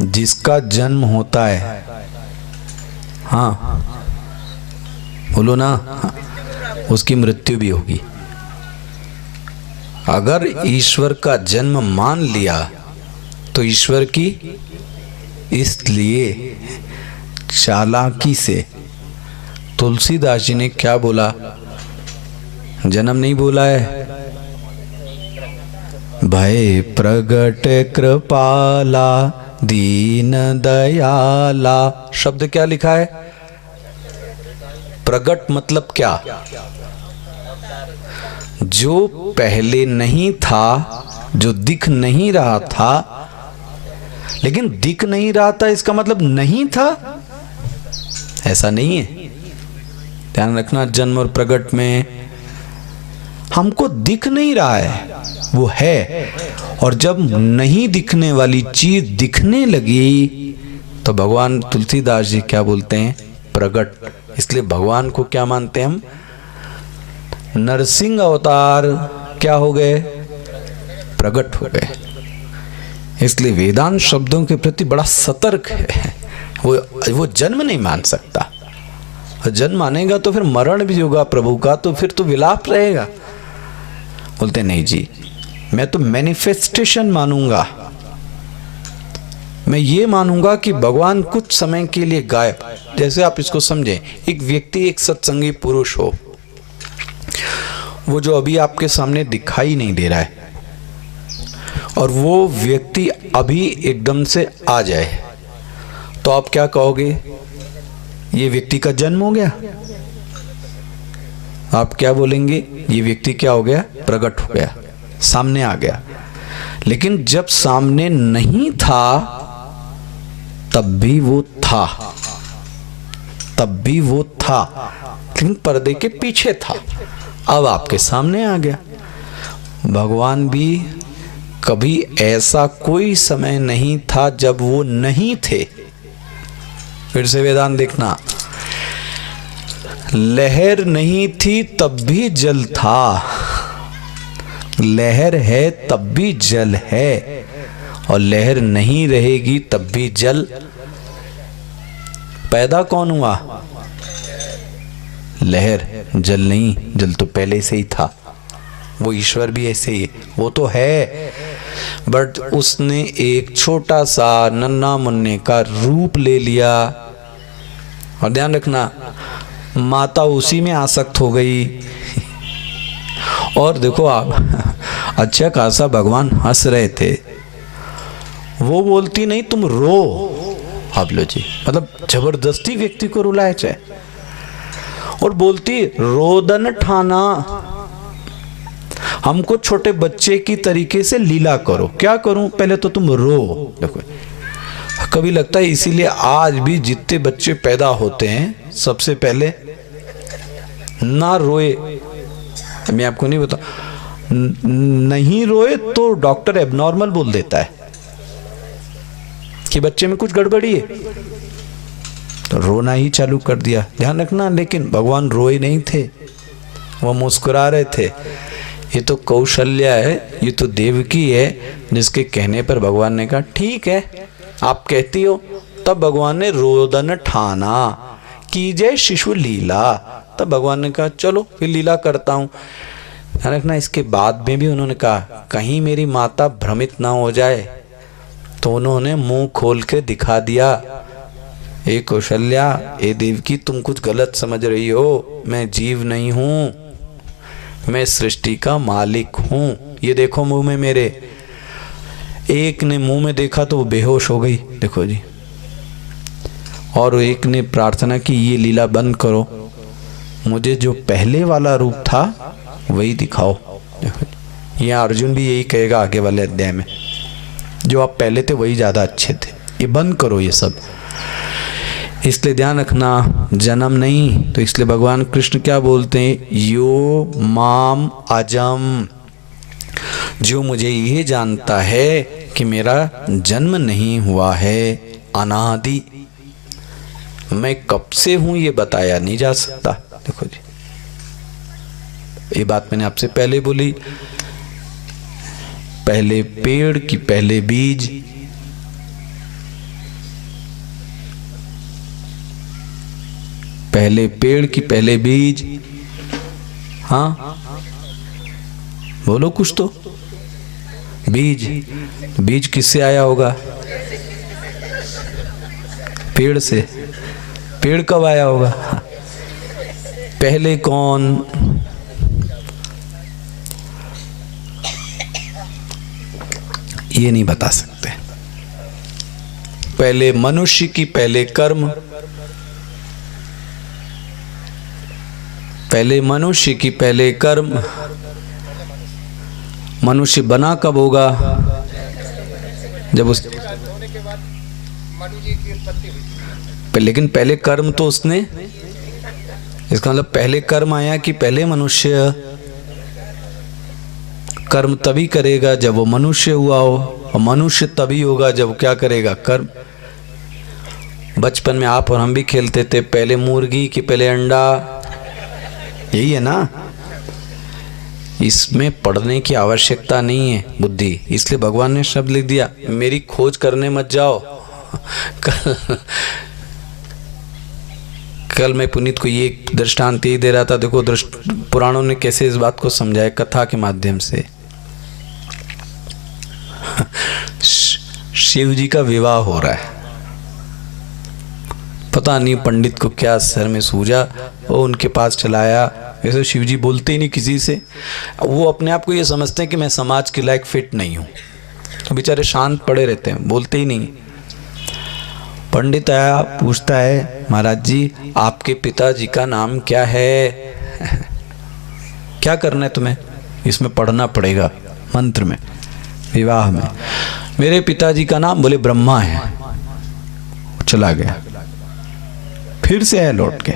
जिसका जन्म होता है, हाँ बोलो ना, उसकी मृत्यु भी होगी। अगर ईश्वर का जन्म मान लिया तो ईश्वर की, इसलिए चालाकी से तुलसीदास जी ने क्या बोला, जन्म नहीं बोला है, भय प्रगट कृपाला दीन दयाला। शब्द क्या लिखा है? प्रगट मतलब क्या? जो पहले नहीं था, जो दिख नहीं रहा था, लेकिन दिख नहीं रहा था इसका मतलब नहीं था, ऐसा नहीं है। ध्यान रखना, जन्म और प्रगट में हमको दिख नहीं रहा है, वो है, और जब नहीं दिखने वाली चीज दिखने लगी तो भगवान तुलसीदास जी क्या बोलते हैं? प्रगट। इसलिए भगवान को क्या मानते हैं हम? नरसिंह अवतार क्या हो गए? प्रगट हो गए। इसलिए वेदांत शब्दों के प्रति बड़ा सतर्क है। वो जन्म नहीं मान सकता। जन्म मानेगा तो फिर मरण भी होगा प्रभु का, तो फिर तो विलाप रहेगा। बोलते नहीं जी, मैं तो मैनिफेस्टेशन मानूंगा। मैं ये मानूंगा कि भगवान कुछ समय के लिए गायब। जैसे आप इसको समझें, एक व्यक्ति एक सत्संगी पुरुष हो, वो जो अभी आपके सामने दिखाई नहीं दे रहा है, और वो व्यक्ति अभी एकदम से आ जाए, तो आप क्या कहोगे? ये व्यक्ति का जन्म हो गया। आप क्या बोलेंगे? ये व्यक्ति क्या हो गया? प्रकट हो गया, सामने आ गया। लेकिन जब सामने नहीं था तब भी वो था, तब भी वो था, लेकिन पर्दे के पीछे था। अब आपके सामने आ गया। भगवान भी कभी ऐसा कोई समय नहीं था जब वो नहीं थे। फिर से वेदांत देखना, लहर नहीं थी तब भी जल था, लहर है तब भी जल है, और लहर नहीं रहेगी तब भी जल। पैदा कौन हुआ? लहर, जल नहीं। जल तो पहले से ही था। वो ईश्वर भी ऐसे ही, वो तो है, बट उसने एक छोटा सा नन्हा मुन्ने का रूप ले लिया। और ध्यान रखना, माता उसी में आसक्त हो गई। और देखो आप, अच्छा खासा भगवान हंस रहे थे, वो बोलती नहीं तुम रो। आप लो जी, मतलब जबरदस्ती व्यक्ति को रुलाए चाहे, और बोलती रोदन ठाना, हमको छोटे बच्चे की तरीके से लीला करो। क्या करूं? पहले तो तुम रो। देखो, कभी लगता है इसीलिए आज भी जितने बच्चे पैदा होते हैं सबसे पहले ना रोए। मैं आपको नहीं बता, नहीं रोए तो डॉक्टर एबनॉर्मल बोल देता है कि बच्चे में कुछ गड़बड़ी है, तो रोना ही चालू कर दिया। ध्यान रखना, लेकिन भगवान रोए नहीं थे, वो मुस्कुरा रहे थे। ये तो कौशल्या है, ये तो देवकी है, जिसके कहने पर भगवान ने कहा ठीक है आप कहती हो। तब भगवान ने रोदन ठाना, कीजिए शिशु लीला। तब भगवान ने कहा चलो फिर लीला करता हूं। ध्यान रखना, इसके बाद में भी उन्होंने कहा कहीं मेरी माता भ्रमित ना हो जाए, तो उन्होंने मुंह खोल के दिखा दिया, ए कौशल्या, ए देवकी, तुम कुछ गलत समझ रही हो, मैं जीव नहीं हूं, मैं सृष्टि का मालिक हूं। ये देखो मुंह में मेरे। एक ने मुंह में देखा तो वो बेहोश हो गई, देखो जी। और एक ने प्रार्थना की ये लीला बंद करो, मुझे जो पहले वाला रूप था वही दिखाओ। देखो ये अर्जुन भी यही कहेगा आगे वाले अध्याय में, जो आप पहले थे वही ज्यादा अच्छे थे, ये बंद करो ये सब। इसलिए ध्यान रखना, जन्म नहीं, तो इसलिए भगवान कृष्ण क्या बोलते हैं? यो माम अजम, जो मुझे ये जानता है कि मेरा जन्म नहीं हुआ है, अनादि, मैं कब से हूं ये बताया नहीं जा सकता। देखो जी, ये बात मैंने आपसे पहले बोली, पहले पेड़ की पहले बीज, पहले पेड़ की पहले बीज। हाँ बोलो कुछ तो। बीज, बीज किससे आया होगा? पेड़ से। पेड़ कब आया होगा? पहले कौन? ये नहीं बता सकते। पहले मनुष्य की पहले कर्म, पहले मनुष्य की पहले कर्म। मनुष्य बना कब होगा? जब उस होने के बाद मनु जी की उत्पत्ति हुई। लेकिन पहले कर्म तो उसने, इसका मतलब पहले कर्म आया कि पहले मनुष्य? कर्म तभी करेगा जब वो मनुष्य हुआ हो, और मनुष्य तभी होगा जब क्या करेगा? कर्म। बचपन में आप और हम भी खेलते थे, पहले मुर्गी कि पहले अंडा, यही है ना। इसमें पढ़ने की आवश्यकता नहीं है बुद्धि, इसलिए भगवान ने शब्द लिख दिया, मेरी खोज करने मत जाओ। कल मैं पुनीत को ये दृष्टांत ही दे रहा था, देखो पुराणों ने कैसे इस बात को समझाया कथा के माध्यम से। शिव जी का विवाह हो रहा है, पता नहीं पंडित को क्या सर में सूझा, वो उनके पास चलाया। वैसे शिव जी बोलते ही नहीं किसी से, वो अपने आप को ये समझते हैं कि मैं समाज के लायक फिट नहीं हूँ, तो बेचारे शांत पड़े रहते हैं, बोलते ही नहीं। पंडित आया, पूछता है, महाराज जी आपके पिताजी का नाम क्या है? क्या करना है तुम्हें? इसमें पढ़ना पड़ेगा मंत्र में, विवाह में। मेरे पिताजी का नाम, बोले ब्रह्मा है। चला गया, फिर से आया लौट के,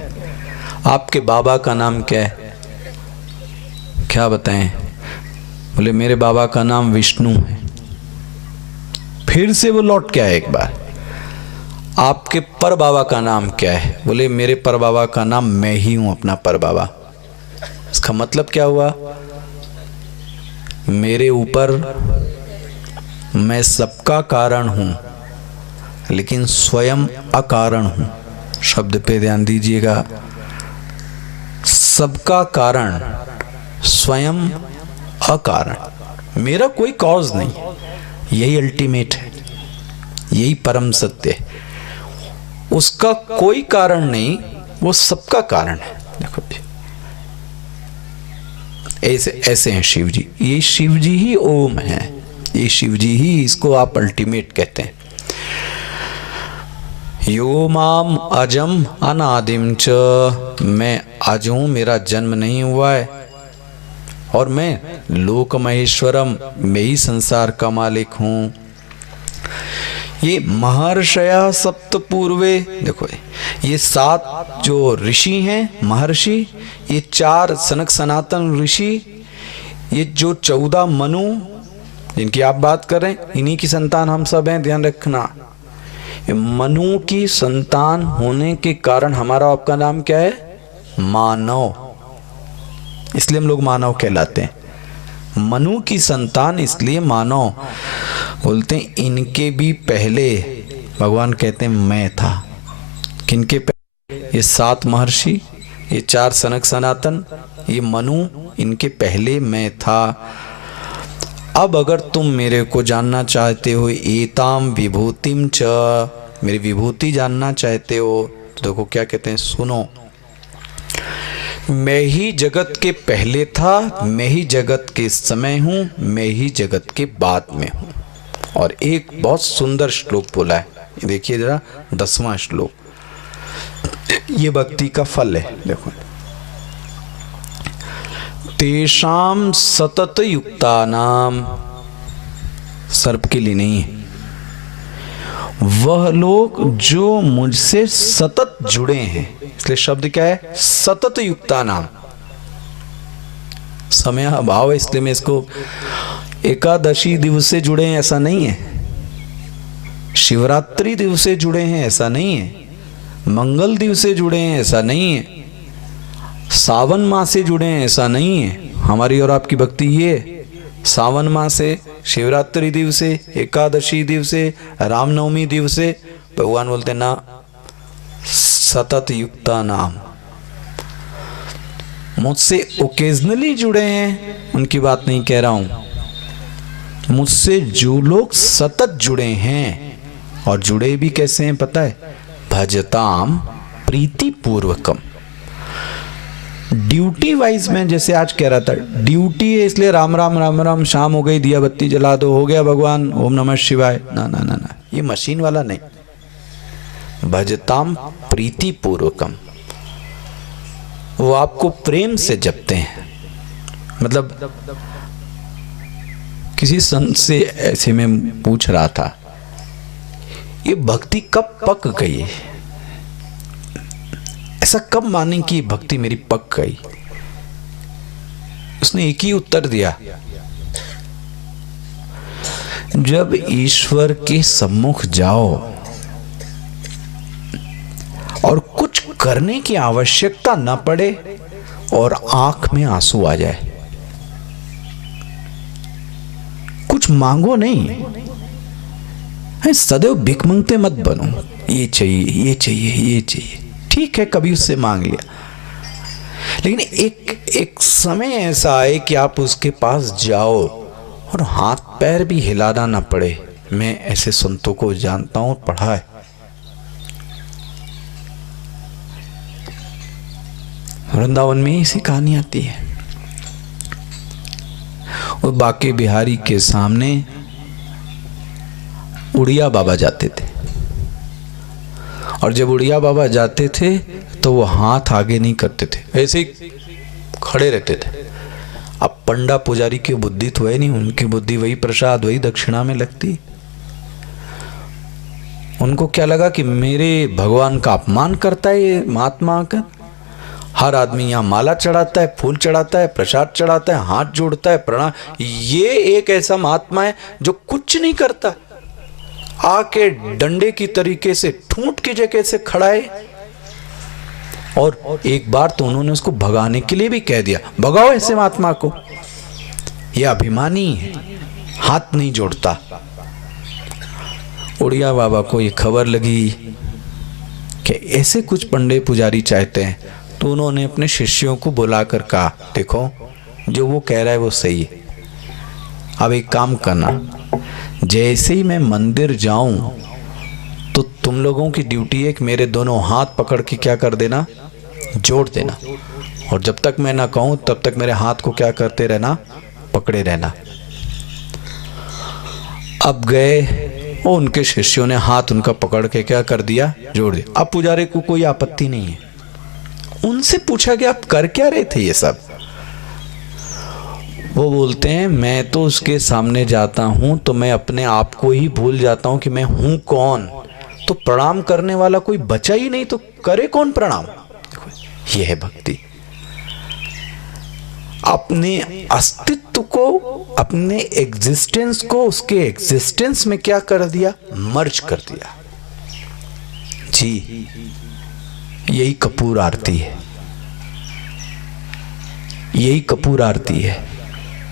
आपके बाबा का नाम क्या है? क्या बताएं? बोले मेरे बाबा का नाम विष्णु है। फिर से वो लौट के आया एक बार, आपके पर बाबा का नाम क्या है? बोले मेरे पर बाबा का नाम मैं ही हूं, अपना पर बाबा। इसका मतलब क्या हुआ? मेरे ऊपर मैं सबका कारण हूं, लेकिन स्वयं अकारण हूं। शब्द पे ध्यान दीजिएगा, सबका कारण, स्वयं अकारण, मेरा कोई कॉज नहीं। यही अल्टीमेट है, यही परम सत्य है। उसका कोई कारण नहीं, वो सबका कारण है। देखो जी, ऐसे हैं शिव जी। ये शिव जी ही ओम है, ये शिव जी ही, इसको आप अल्टीमेट कहते हैं। यो माम अजम अनादिम च, मैं अज हूं, मेरा जन्म नहीं हुआ है, और मैं लोक महेश्वरम, मैं ही संसार का मालिक हूं। ये महर्षया सप्त पूर्वे, देखो ये 7 जो ऋषि हैं, महर्षि, ये 4 सनक सनातन ऋषि, ये जो 14 मनु जिनकी आप बात कर रहे हैं, इन्हीं की संतान हम सब हैं, ध्यान रखना। मनु की संतान होने के कारण हमारा आपका नाम क्या है? मानव। इसलिए हम लोग मानव कहलाते हैं। मनु की संतान इसलिए मानव बोलते हैं। इनके भी पहले भगवान कहते हैं मैं था। किनके पहले? ये 7 महर्षि, ये 4 सनक सनातन, ये मनु, इनके पहले मैं था। अब अगर तुम मेरे को जानना चाहते हो, एताम विभूतिम च, मेरी विभूति जानना चाहते हो, तो देखो क्या कहते हैं, सुनो। मैं ही जगत के पहले था, मैं ही जगत के समय हूं, मैं ही जगत के बाद में हूं। और एक बहुत सुंदर श्लोक बोला है, देखिए जरा 10वां श्लोक, ये भक्ति का फल है। देखो, तेषाम सतत युक्तानाम, सर्प के लिए नहीं है, वह लोग जो मुझसे सतत जुड़े हैं, इसलिए शब्द क्या है? सतत युक्तानाम। समय अभाव है, इसलिए मैं इसको एकादशी दिवस से जुड़े हैं ऐसा नहीं है, शिवरात्रि दिवस से जुड़े हैं ऐसा नहीं है, मंगल दिवस से जुड़े हैं ऐसा नहीं है, सावन माह से जुड़े हैं ऐसा नहीं है। हमारी और आपकी भक्ति ये सावन माह से, शिवरात्रि दिवसे, एकादशी दिवसे, रामनवमी दिवसे, भगवान बोलते ना सतत युक्ता नाम। मुझसे ओकेजनली जुड़े हैं उनकी बात नहीं कह रहा हूं, मुझसे जो लोग सतत जुड़े हैं, और जुड़े भी कैसे हैं पता है? भजताम प्रीति पूर्वकम। ड्यूटी वाइज में, जैसे आज कह रहा था, ड्यूटी है इसलिए राम राम राम राम, शाम हो गई दिया बत्ती जला दो, हो गया भगवान, ओम नमः शिवाय, ना ना ना ना, ये मशीन वाला नहीं। भजताम प्रीति पूर्वकम, वो आपको प्रेम से जपते हैं। मतलब किसी संत से ऐसे में पूछ रहा था, ये भक्ति कब पक गई, ऐसा कब माने कि भक्ति मेरी पक गई? उसने एक ही उत्तर दिया, जब ईश्वर के सम्मुख जाओ और कुछ करने की आवश्यकता न पड़े और आंख में आंसू आ जाए। कुछ मांगो नहीं, सदैव भिख मांगते मत बनो, ये चाहिए ये चाहिए ये चाहिए, ठीक है कभी उससे मांग लिया, लेकिन एक समय ऐसा आए कि आप उसके पास जाओ और हाथ पैर भी हिलाना ना पड़े। मैं ऐसे संतों को जानता हूं, पढ़ा है। वृंदावन में ऐसी कहानी आती है। और बाके बिहारी के सामने उड़िया बाबा जाते थे, और जब उड़िया बाबा जाते थे तो वो हाथ आगे नहीं करते थे, ऐसे ही खड़े रहते थे। अब पंडा पुजारी की बुद्धि तो है नहीं, उनकी बुद्धि वही प्रसाद वही दक्षिणा में लगती। उनको क्या लगा कि मेरे भगवान का अपमान करता है ये महात्मा आकर। हर आदमी यहाँ माला चढ़ाता है, फूल चढ़ाता है, प्रसाद चढ़ाता है, हाथ जोड़ता है, प्रणाम। ये एक ऐसा महात्मा है जो कुछ नहीं करता, आके डंडे की तरीके से ठूंठ की जगह से खड़ा है। और एक बार तो उन्होंने उसको भगाने के लिए भी कह दिया, भगाओ ऐसे महात्मा को, ये अभिमानी है, हाथ नहीं जोड़ता। उड़िया बाबा को ये खबर लगी कि ऐसे कुछ पंडे पुजारी चाहते हैं, तो उन्होंने अपने शिष्यों को बुलाकर कहा, देखो जो वो कह रहा है वो सही है, अब एक काम करना, जैसे ही मैं मंदिर जाऊं तो तुम लोगों की ड्यूटी है कि मेरे दोनों हाथ पकड़ के क्या कर देना, जोड़ देना, और जब तक मैं ना कहूं तब तक मेरे हाथ को क्या करते रहना, पकड़े रहना। अब गए और उनके शिष्यों ने हाथ उनका पकड़ के क्या कर दिया, जोड़ दिया। अब पुजारी को कोई आपत्ति नहीं है। उनसे पूछा कि आप कर क्या रहे थे ये सब? वो बोलते हैं, मैं तो उसके सामने जाता हूं तो मैं अपने आप को ही भूल जाता हूं कि मैं हूं कौन। तो प्रणाम करने वाला कोई बचा ही नहीं, तो करे कौन प्रणाम? यह है भक्ति। अपने अस्तित्व को, अपने एग्जिस्टेंस को उसके एग्जिस्टेंस में क्या कर दिया, मर्ज कर दिया। जी, यही कपूर आरती है, यही कपूर आरती है।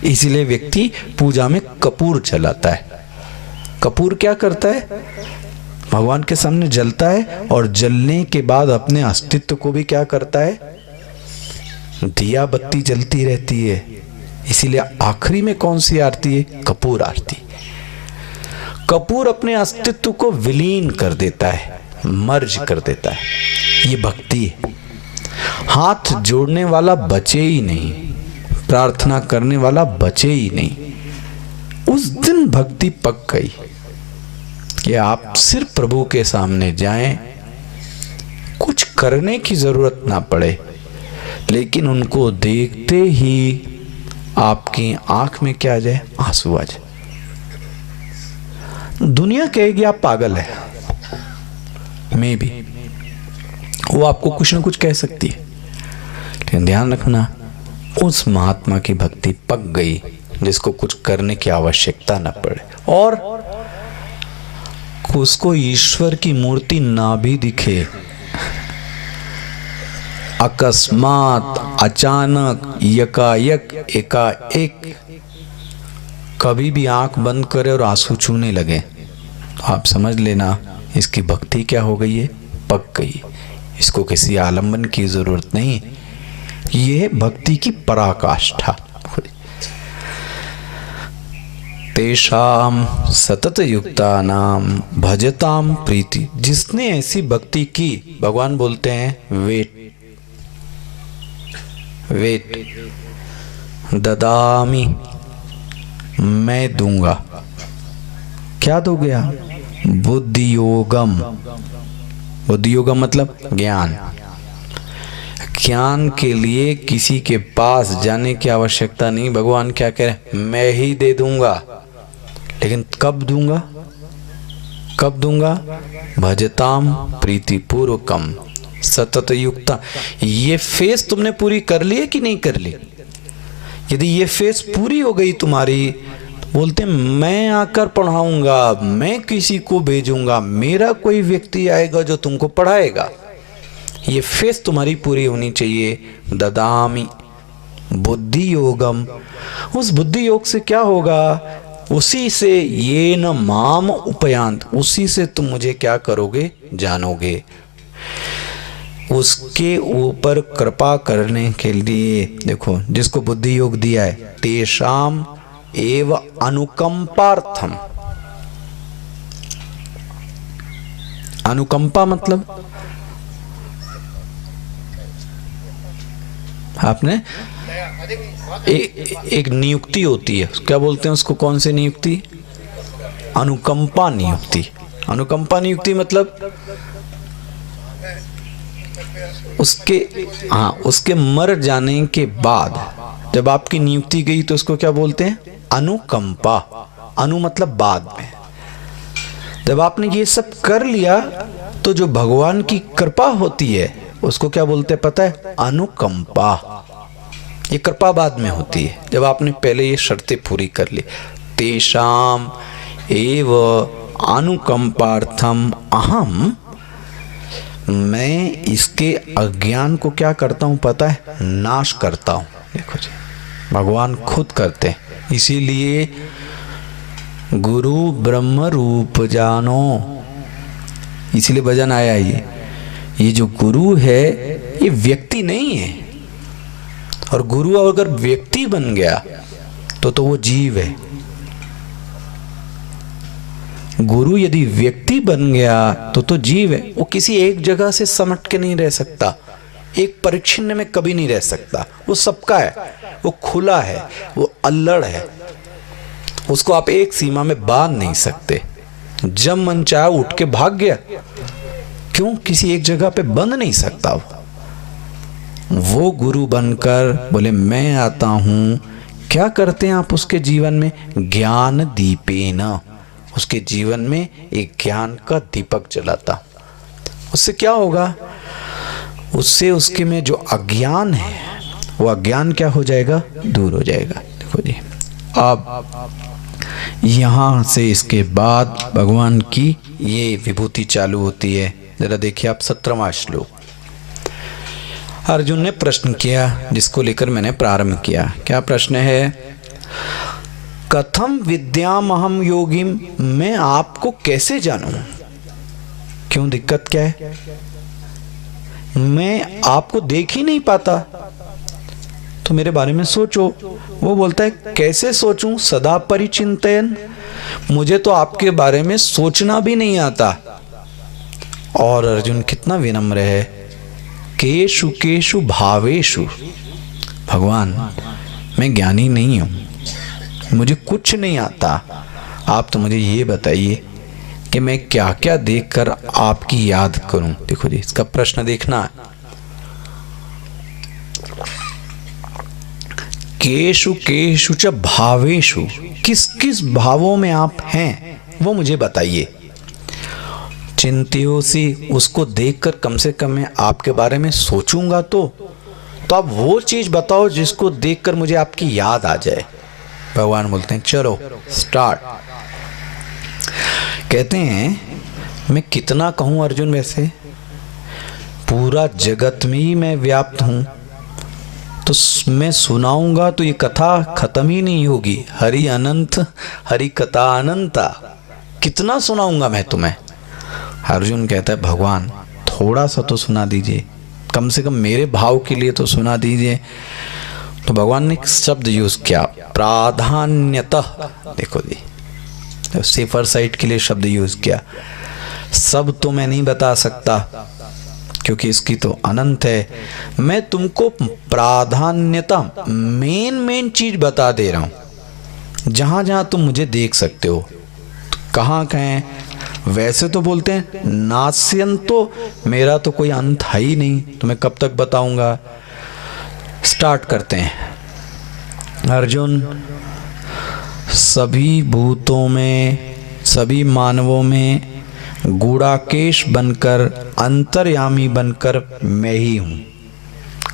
इसीलिए व्यक्ति पूजा में कपूर जलाता है। कपूर क्या करता है, भगवान के सामने जलता है और जलने के बाद अपने अस्तित्व को भी क्या करता है, दिया बत्ती जलती रहती है। इसीलिए आखिरी में कौन सी आरती है, कपूर आरती। कपूर अपने अस्तित्व को विलीन कर देता है, मर्ज कर देता है। ये भक्ति है। हाथ जोड़ने वाला बचे ही नहीं, प्रार्थना करने वाला बचे ही नहीं। उस दिन भक्ति पक गई कि आप सिर्फ प्रभु के सामने जाएं, कुछ करने की जरूरत ना पड़े, लेकिन उनको देखते ही आपकी आंख में क्या आ जाए, आंसू आ जाए। दुनिया कहेगी आप पागल है, मैं भी, वो आपको कुछ ना कुछ कह सकती है, लेकिन ध्यान रखना, उस महात्मा की भक्ति पक गई जिसको कुछ करने की आवश्यकता न पड़े, और उसको ईश्वर की मूर्ति ना भी दिखे, अकस्मात, अचानक, यकायक, एकाएक कभी भी आंख बंद करे और आंसू छूने लगे, आप समझ लेना इसकी भक्ति क्या हो गई है, पक गई। इसको किसी आलंबन की जरूरत नहीं, यह भक्ति की पराकाष्ठा। तेषाम सतत युक्तानाम भजताम प्रीति, जिसने ऐसी भक्ति की, भगवान बोलते हैं वेट ददामी, मैं दूंगा। क्या दोगे आप? बुद्धि योगम, बुद्धि योग का मतलब ज्ञान। ज्ञान के लिए किसी के पास जाने की आवश्यकता नहीं। भगवान क्या कह रहे हैं, मैं ही दे दूंगा। लेकिन कब दूंगा, कब दूंगा? भजताम प्रीतिपूर्वकम सतत युक्ता। ये फेस तुमने पूरी कर ली है कि नहीं कर ली? यदि ये फेस पूरी हो गई तुम्हारी, बोलते मैं आकर पढ़ाऊंगा, मैं किसी को भेजूंगा, मेरा कोई व्यक्ति आएगा जो तुमको पढ़ाएगा। ये फेस तुम्हारी पूरी होनी चाहिए। ददामी बुद्धि योगम। उस बुद्धि योग से क्या होगा? उसी से ये न माम उपयांत, उसी से तुम मुझे क्या करोगे, जानोगे। उसके ऊपर कृपा करने के लिए देखो, जिसको बुद्धि योग दिया है, तेषाम एव अनुकंपार्थम। अनुकंपा मतलब आपने एक नियुक्ति होती है, क्या बोलते हैं उसको, कौन सी नियुक्ति? अनुकंपा नियुक्ति। अनुकंपा नियुक्ति मतलब उसके मर जाने के बाद जब आपकी नियुक्ति गई तो उसको क्या बोलते हैं? अनुकंपा। अनु मतलब बाद में। जब आपने ये सब कर लिया तो जो भगवान की कृपा होती है उसको क्या बोलते हैं पता है? अनुकंपा। ये कृपा बाद में होती है, जब आपने पहले ये शर्तें पूरी कर ली। तेषाम एव अनुकंपार्थम अहम, मैं इसके अज्ञान को क्या करता हूं पता है? नाश करता हूं। देखो जी, भगवान खुद करते हैं। इसीलिए गुरु ब्रह्म रूप जानो, इसीलिए भजन आया। ये जो गुरु है ये व्यक्ति नहीं है, और गुरु अगर व्यक्ति बन गया तो वो जीव है। गुरु यदि व्यक्ति बन गया तो जीव है। वो किसी एक जगह से समट के नहीं रह सकता, एक परिच्छिन्न में कभी नहीं रह सकता। वो सबका है, वो खुला है, वो अल्लड़ है। उसको आप एक सीमा में बांध नहीं सकते। जब मन चाहे उठ के भाग गया, क्यों? किसी एक जगह पे बंध नहीं सकता। वो गुरु बनकर बोले मैं आता हूं। क्या करते हैं आप उसके जीवन में? ज्ञान दीपेन, उसके जीवन में एक ज्ञान का दीपक जलाता। उससे क्या होगा? उससे उसके में जो अज्ञान है वो अज्ञान क्या हो जाएगा? दूर हो जाएगा। देखो जी, अब यहां से इसके बाद भगवान की ये विभूति चालू होती है। जरा देखिए आप 17वां श्लोक। अर्जुन ने प्रश्न किया जिसको लेकर मैंने प्रारंभ किया। क्या प्रश्न है? कथम विद्यामहम योगिम, मैं आपको कैसे जानूं? क्यों, दिक्कत क्या है? मैं आपको देख ही नहीं पाता, तो मेरे बारे में सोचो। वो बोलता है कैसे सोचूं? सदा परिचिंतन, मुझे तो आपके बारे में सोचना भी नहीं आता। और अर्जुन कितना विनम्र है। केशु केशु भावेशु, भगवान मैं ज्ञानी नहीं हूं, मुझे कुछ नहीं आता। आप तो मुझे ये बताइए कि मैं क्या क्या देखकर आपकी याद करूं। देखो जी, इसका प्रश्न देखना। केशु केशु च भावेशु, किस किस भावों में आप हैं वो मुझे बताइए। चिंत्योसी, उसको देखकर कम से कम मैं आपके बारे में सोचूंगा तो आप वो चीज बताओ जिसको देखकर मुझे आपकी याद आ जाए। भगवान बोलते हैं चलो स्टार्ट। कहते हैं मैं कितना कहूं अर्जुन, वैसे पूरा जगत में ही मैं व्याप्त हूं, तो मैं सुनाऊंगा तो ये कथा खत्म ही नहीं होगी। हरि अनंत, हरि कथा अनंता, कितना सुनाऊंगा मैं तुम्हें। अर्जुन कहता है भगवान थोड़ा सा तो सुना दीजिए, कम से कम मेरे भाव के लिए तो सुना दीजिए। तो भगवान ने एक शब्द यूज किया, प्राधान्यतः। देखो जी, तो सेफर साइड के लिए शब्द यूज किया। सब तो मैं नहीं बता सकता क्योंकि इसकी तो अनंत है। मैं तुमको प्राधान्यता, मेन चीज बता दे रहा हूं, जहां जहां तुम मुझे देख सकते हो। तो कहाँ कहें? वैसे तो बोलते हैं नास्यंतो, मेरा तो कोई अंत है ही नहीं, तुम्हें कब तक बताऊंगा। स्टार्ट करते हैं। अर्जुन, सभी भूतों में, सभी मानवों में गूढ़ाकेश बनकर, अंतर्यामी बनकर मैं ही हूं।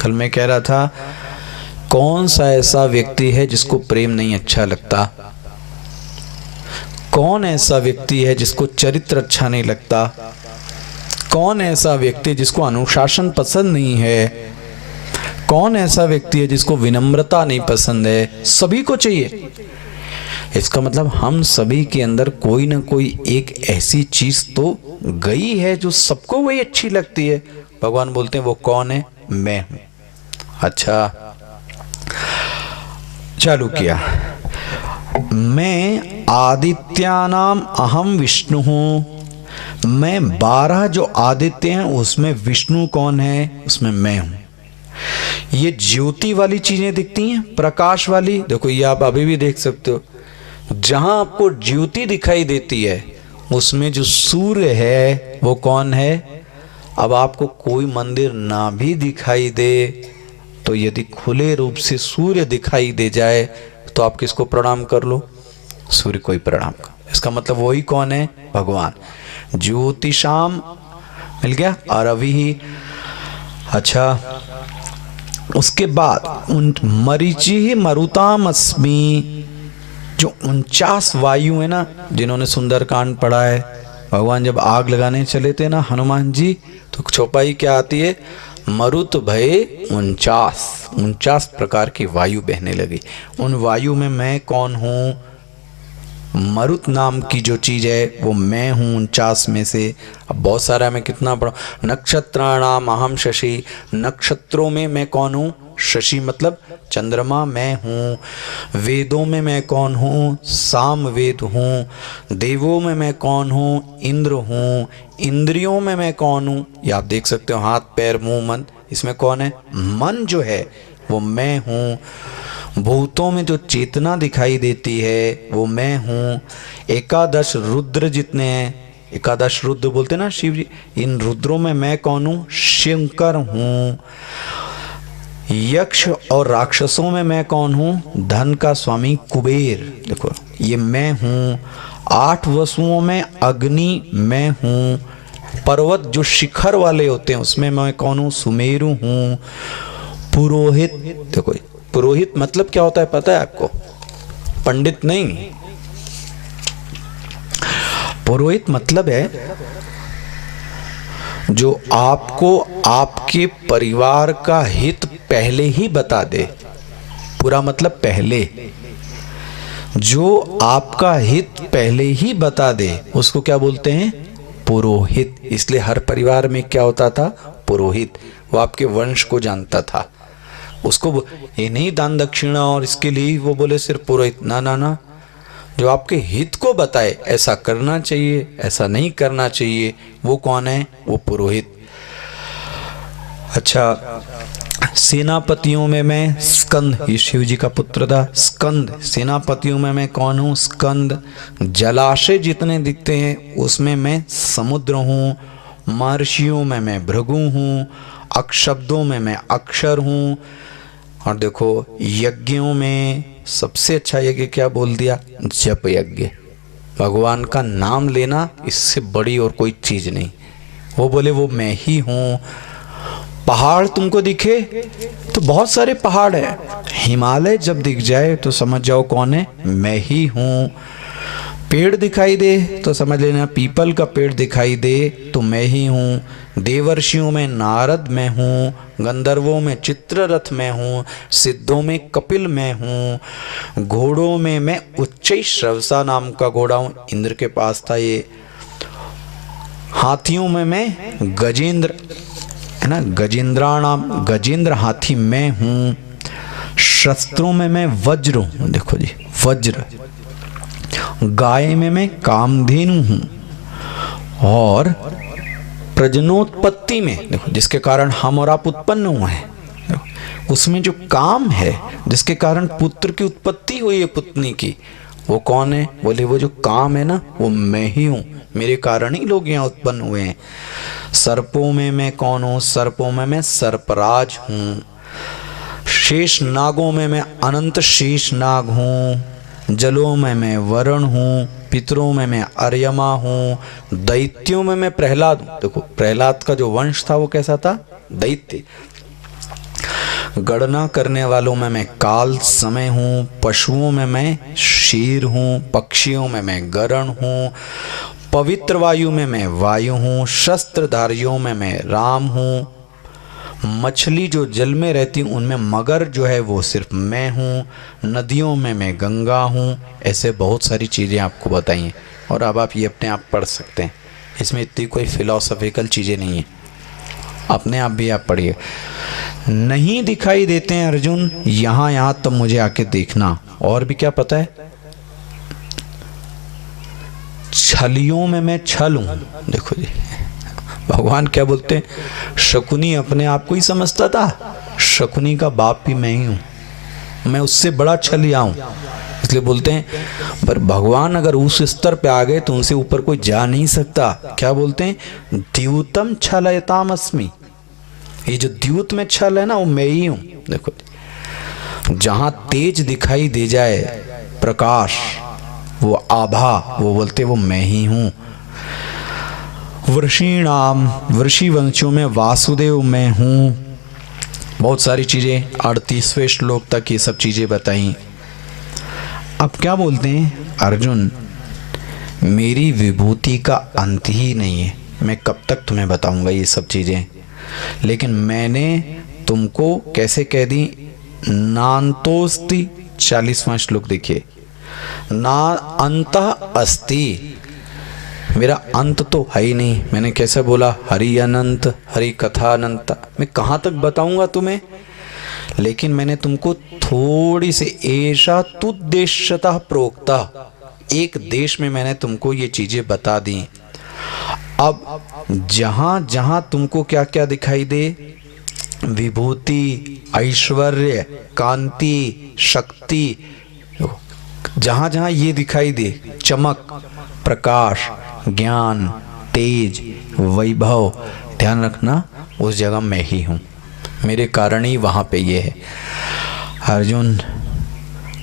कल मैं कह रहा था, कौन सा ऐसा व्यक्ति है जिसको प्रेम नहीं अच्छा लगता? कौन ऐसा व्यक्ति है जिसको चरित्र अच्छा नहीं लगता? कौन ऐसा व्यक्ति जिसको अनुशासन पसंद नहीं है? कौन ऐसा व्यक्ति है जिसको विनम्रता नहीं पसंद है? सभी को चाहिए। इसका मतलब हम सभी के अंदर कोई ना कोई एक ऐसी चीज तो गई है जो सबको वही अच्छी लगती है। भगवान बोलते हैं वो कौन है? मैं हूं। अच्छा, चालू किया। मैं आदित्यानाम अहम विष्णु हूं। मैं 12 जो आदित्य हैं उसमें विष्णु कौन है? उसमें मैं हूं। ये ज्योति वाली चीजें दिखती हैं, प्रकाश वाली, देखो ये आप अभी भी देख सकते हो। जहां आपको ज्योति दिखाई देती है उसमें जो सूर्य है वो कौन है? अब आपको कोई मंदिर ना भी दिखाई दे तो यदि खुले रूप से सूर्य दिखाई दे जाए तो आप किसको प्रणाम कर लो? सूर्य को ही प्रणाम कर। इसका मतलब वही कौन है? भगवान। ज्योतिषाम मिल गया, और अभी ही। अच्छा, उसके बाद उन मरीचि मरुताम अस्मि, जो 49 वायु है ना, जिन्होंने सुंदरकांड पढ़ा है, भगवान जब आग लगाने चले थे ना हनुमान जी, तो चौपाई क्या आती है? मरुत भय 49 प्रकार की वायु बहने लगी। उन वायु में मैं कौन हूँ? मरुत नाम की जो चीज है वो मैं हूँ 49 में से। अब बहुत सारा मैं कितना पढ़ा। नक्षत्राणाम अहम शशि, नक्षत्रों में मैं कौन हूँ? शशि मतलब चंद्रमा मैं हूँ। वेदों में मैं कौन हूँ? साम वेद हूँ। देवों में मैं कौन हूँ? इंद्र हूँ। इंद्रियों में मैं कौन हूँ? ये आप देख सकते हो, हाथ पैर मुंह मन, इसमें कौन है? मन जो है वो मैं हूँ। भूतों में जो चेतना दिखाई देती है वो मैं हूँ। 11 रुद्र जितने हैं, 11 रुद्र बोलते ना शिव जी, इन रुद्रों में मैं कौन हूँ? शंकर हूँ। यक्ष और राक्षसों में मैं कौन हूँ? धन का स्वामी कुबेर, देखो ये मैं हूँ। 8 वसुओं में अग्नि मैं हूँ। पर्वत जो शिखर वाले होते हैं उसमें मैं कौन हूँ? सुमेरु हूँ। पुरोहित, देखो पुरोहित मतलब क्या होता है पता है आपको? पंडित नहीं, पुरोहित मतलब है जो आपको आपके परिवार का हित पहले ही बता दे। पूरा मतलब पहले, जो आपका हित पहले ही बता दे उसको क्या बोलते हैं? पुरोहित। इसलिए हर परिवार में क्या होता था? पुरोहित। वो आपके वंश को जानता था। उसको ये नहीं दान दक्षिणा और इसके लिए वो बोले सिर्फ पुरोहित, ना ना ना, जो आपके हित को बताए, ऐसा करना चाहिए ऐसा नहीं करना चाहिए, वो कौन है? वो पुरोहित। अच्छा, सेनापतियों में मैं स्कंद, ये शिव जी का पुत्र था स्कंद। सेनापतियों में मैं कौन हूँ? स्कंद। जलाशय जितने दिखते हैं उसमें मैं समुद्र हूँ। महर्षियों में मैं भृगु हूँ। अक्षब्दों में मैं अक्षर हूँ। और देखो यज्ञों में सबसे अच्छा यज्ञ क्या बोल दिया? जप यज्ञ। भगवान का नाम लेना, इससे बड़ी और कोई चीज नहीं। वो बोले वो मैं ही हूँ। पहाड़ तुमको दिखे तो बहुत सारे पहाड़ है, हिमालय जब दिख जाए तो समझ जाओ कौन है? मैं ही हूँ। पेड़ दिखाई दे तो समझ लेना पीपल का पेड़ दिखाई दे तो मैं ही हूँ। देवर्षियों में नारद मैं हूँ। गंधर्वों में चित्ररथ मैं हूँ। सिद्धों में कपिल मैं हूँ। घोड़ों में मैं उच्चैश्रवसा नाम का घोड़ा हूँ, इंद्र के पास था ये। हाथियों में मैं गजेंद्र है ना, गजेंद्राणाम, गजेंद्र हाथी मैं हूँ। शस्त्रों में मैं वज्र हूँ, देखो जी वज्र। गाय में मैं कामधेनु हूँ। और प्रजनोत्पत्ति में देखो, जिसके कारण हम और आप उत्पन्न हुए हैं, उसमें जो काम है जिसके कारण पुत्र की उत्पत्ति हुई है पुतनी की, वो कौन है? बोले वो जो काम है ना वो मैं ही हूँ। मेरे कारण ही लोग यहाँ उत्पन्न हुए हैं। सर्पों में मैं कौन हूँ? सर्पों में मैं सर्पराज हूँ। शेष नागों में मैं अनंत शेष नाग हूँ। जलों में मैं वरुण हूँ। पितरों में मैं अर्यमा हूँ। दैत्यों में मैं प्रहलाद हूँ। देखो प्रहलाद का जो वंश था वो कैसा था? दैत्य। गणना करने वालों में मैं काल समय हूँ। पशुओं में मैं शेर हूँ। पक्षियों में मैं गरुड़ हूँ। पवित्र वायु में मैं वायु हूँ। शस्त्रधारियों में मैं राम हूँ। मछली जो जल में रहती हूँ उनमें मगर जो है वो सिर्फ मैं हूँ। नदियों में मैं गंगा हूँ। ऐसे बहुत सारी चीज़ें आपको बताई हैं और अब आप ये अपने आप पढ़ सकते हैं। इसमें इतनी कोई फिलॉसफिकल चीज़ें नहीं है, अपने आप भी आप पढ़िए। नहीं दिखाई देते हैं अर्जुन यहाँ यहाँ, तब मुझे आके देखना। और भी क्या पता है? छलियों में मैं छल हूं। देखो जी भगवान क्या बोलते हैं? शकुनी अपने आप को ही समझता था। शकुनी का बाप भी मैं ही हूं, मैं उससे बड़ा छलिया हूं। इसलिए बोलते हैं पर भगवान अगर उस स्तर पे आ गए तो उनसे ऊपर कोई जा नहीं सकता। क्या बोलते हैं? द्यूतम छलयताम अस्मि। ये जो द्यूत में छल है ना वो मैं ही हूं। देखो जहां तेज दिखाई दे जाए, प्रकाश, वो आभा, वो बोलते वो मैं ही हूं। वृषीणाम, वृषि वंशियों में वासुदेव मैं हूं। बहुत सारी चीजें 38वें श्लोक तक ये सब चीजें बताई। अब क्या बोलते हैं अर्जुन? मेरी विभूति का अंत ही नहीं है, मैं कब तक तुम्हें बताऊंगा ये सब चीजें, लेकिन मैंने तुमको कैसे कह दी? नान्तोस्ति, 40वां श्लोक देखिए, ना अंत अस्ति, मेरा अंत तो है ही नहीं। मैंने कैसे बोला? हरि अनंत, हरि कथा अनंत। मैं कहाँ तक बताऊंगा तुम्हें? लेकिन मैंने तुमको थोड़ी सी ऐसा तुद्देश्यतः प्रोक्ता, एक देश में मैंने तुमको ये चीजें बता दी। अब जहां जहां तुमको क्या क्या दिखाई दे, विभूति, ऐश्वर्य, कांति, शक्ति, जहां जहां ये दिखाई दे, चमक, प्रकाश, ज्ञान, तेज, वैभव, ध्यान रखना उस जगह मैं ही हूं, मेरे कारण ही वहां पे ये है। अर्जुन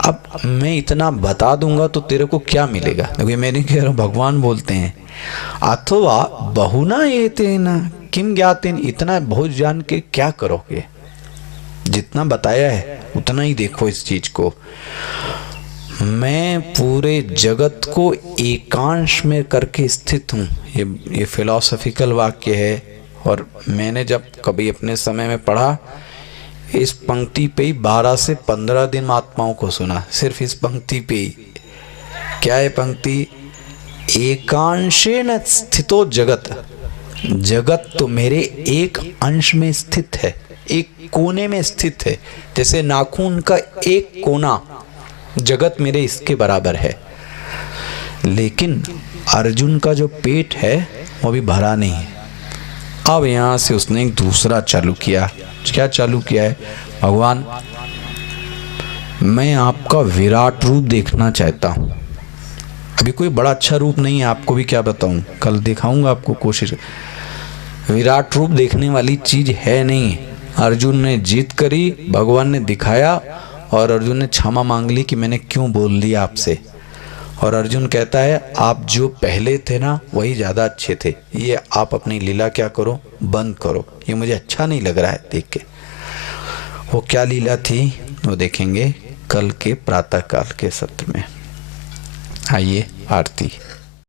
अब मैं इतना बता दूंगा तो तेरे को क्या मिलेगा? क्योंकि मैं नहीं कह रहा हूं, भगवान बोलते हैं अथवा बहुना ये तेना किम ज्ञातेन, इतना बहुत जान के क्या करोगे? जितना बताया है उतना ही देखो इस चीज को। मैं पूरे जगत को एकांश में करके स्थित हूँ। ये फिलॉसफिकल वाक्य है और मैंने जब कभी अपने समय में पढ़ा, इस पंक्ति पे ही 12 से 15 दिन आत्माओं को सुना, सिर्फ इस पंक्ति पे ही। क्या है पंक्ति? एकांशेन स्थितो जगत, जगत तो मेरे एक अंश में स्थित है, एक कोने में स्थित है। जैसे नाखून का एक कोना, जगत मेरे इसके बराबर है। लेकिन अर्जुन का जो पेट है वो अभी भरा नहीं है। अब यहां से उसने एक दूसरा चालू किया। क्या चालू किया है? भगवान मैं आपका विराट रूप देखना चाहता हूं। अभी कोई बड़ा अच्छा रूप नहीं है, आपको भी क्या बताऊं, कल दिखाऊंगा आपको कोशिश। विराट रूप देखने वाली चीज है नहीं। अर्जुन ने जिद करी, भगवान ने दिखाया और अर्जुन ने क्षमा मांग ली कि मैंने क्यों बोल दिया आपसे। और अर्जुन कहता है आप जो पहले थे ना वही ज़्यादा अच्छे थे, ये आप अपनी लीला क्या करो, बंद करो, ये मुझे अच्छा नहीं लग रहा है देख के। वो क्या लीला थी वो देखेंगे कल के प्रातः काल के सत्र में। आइए आरती।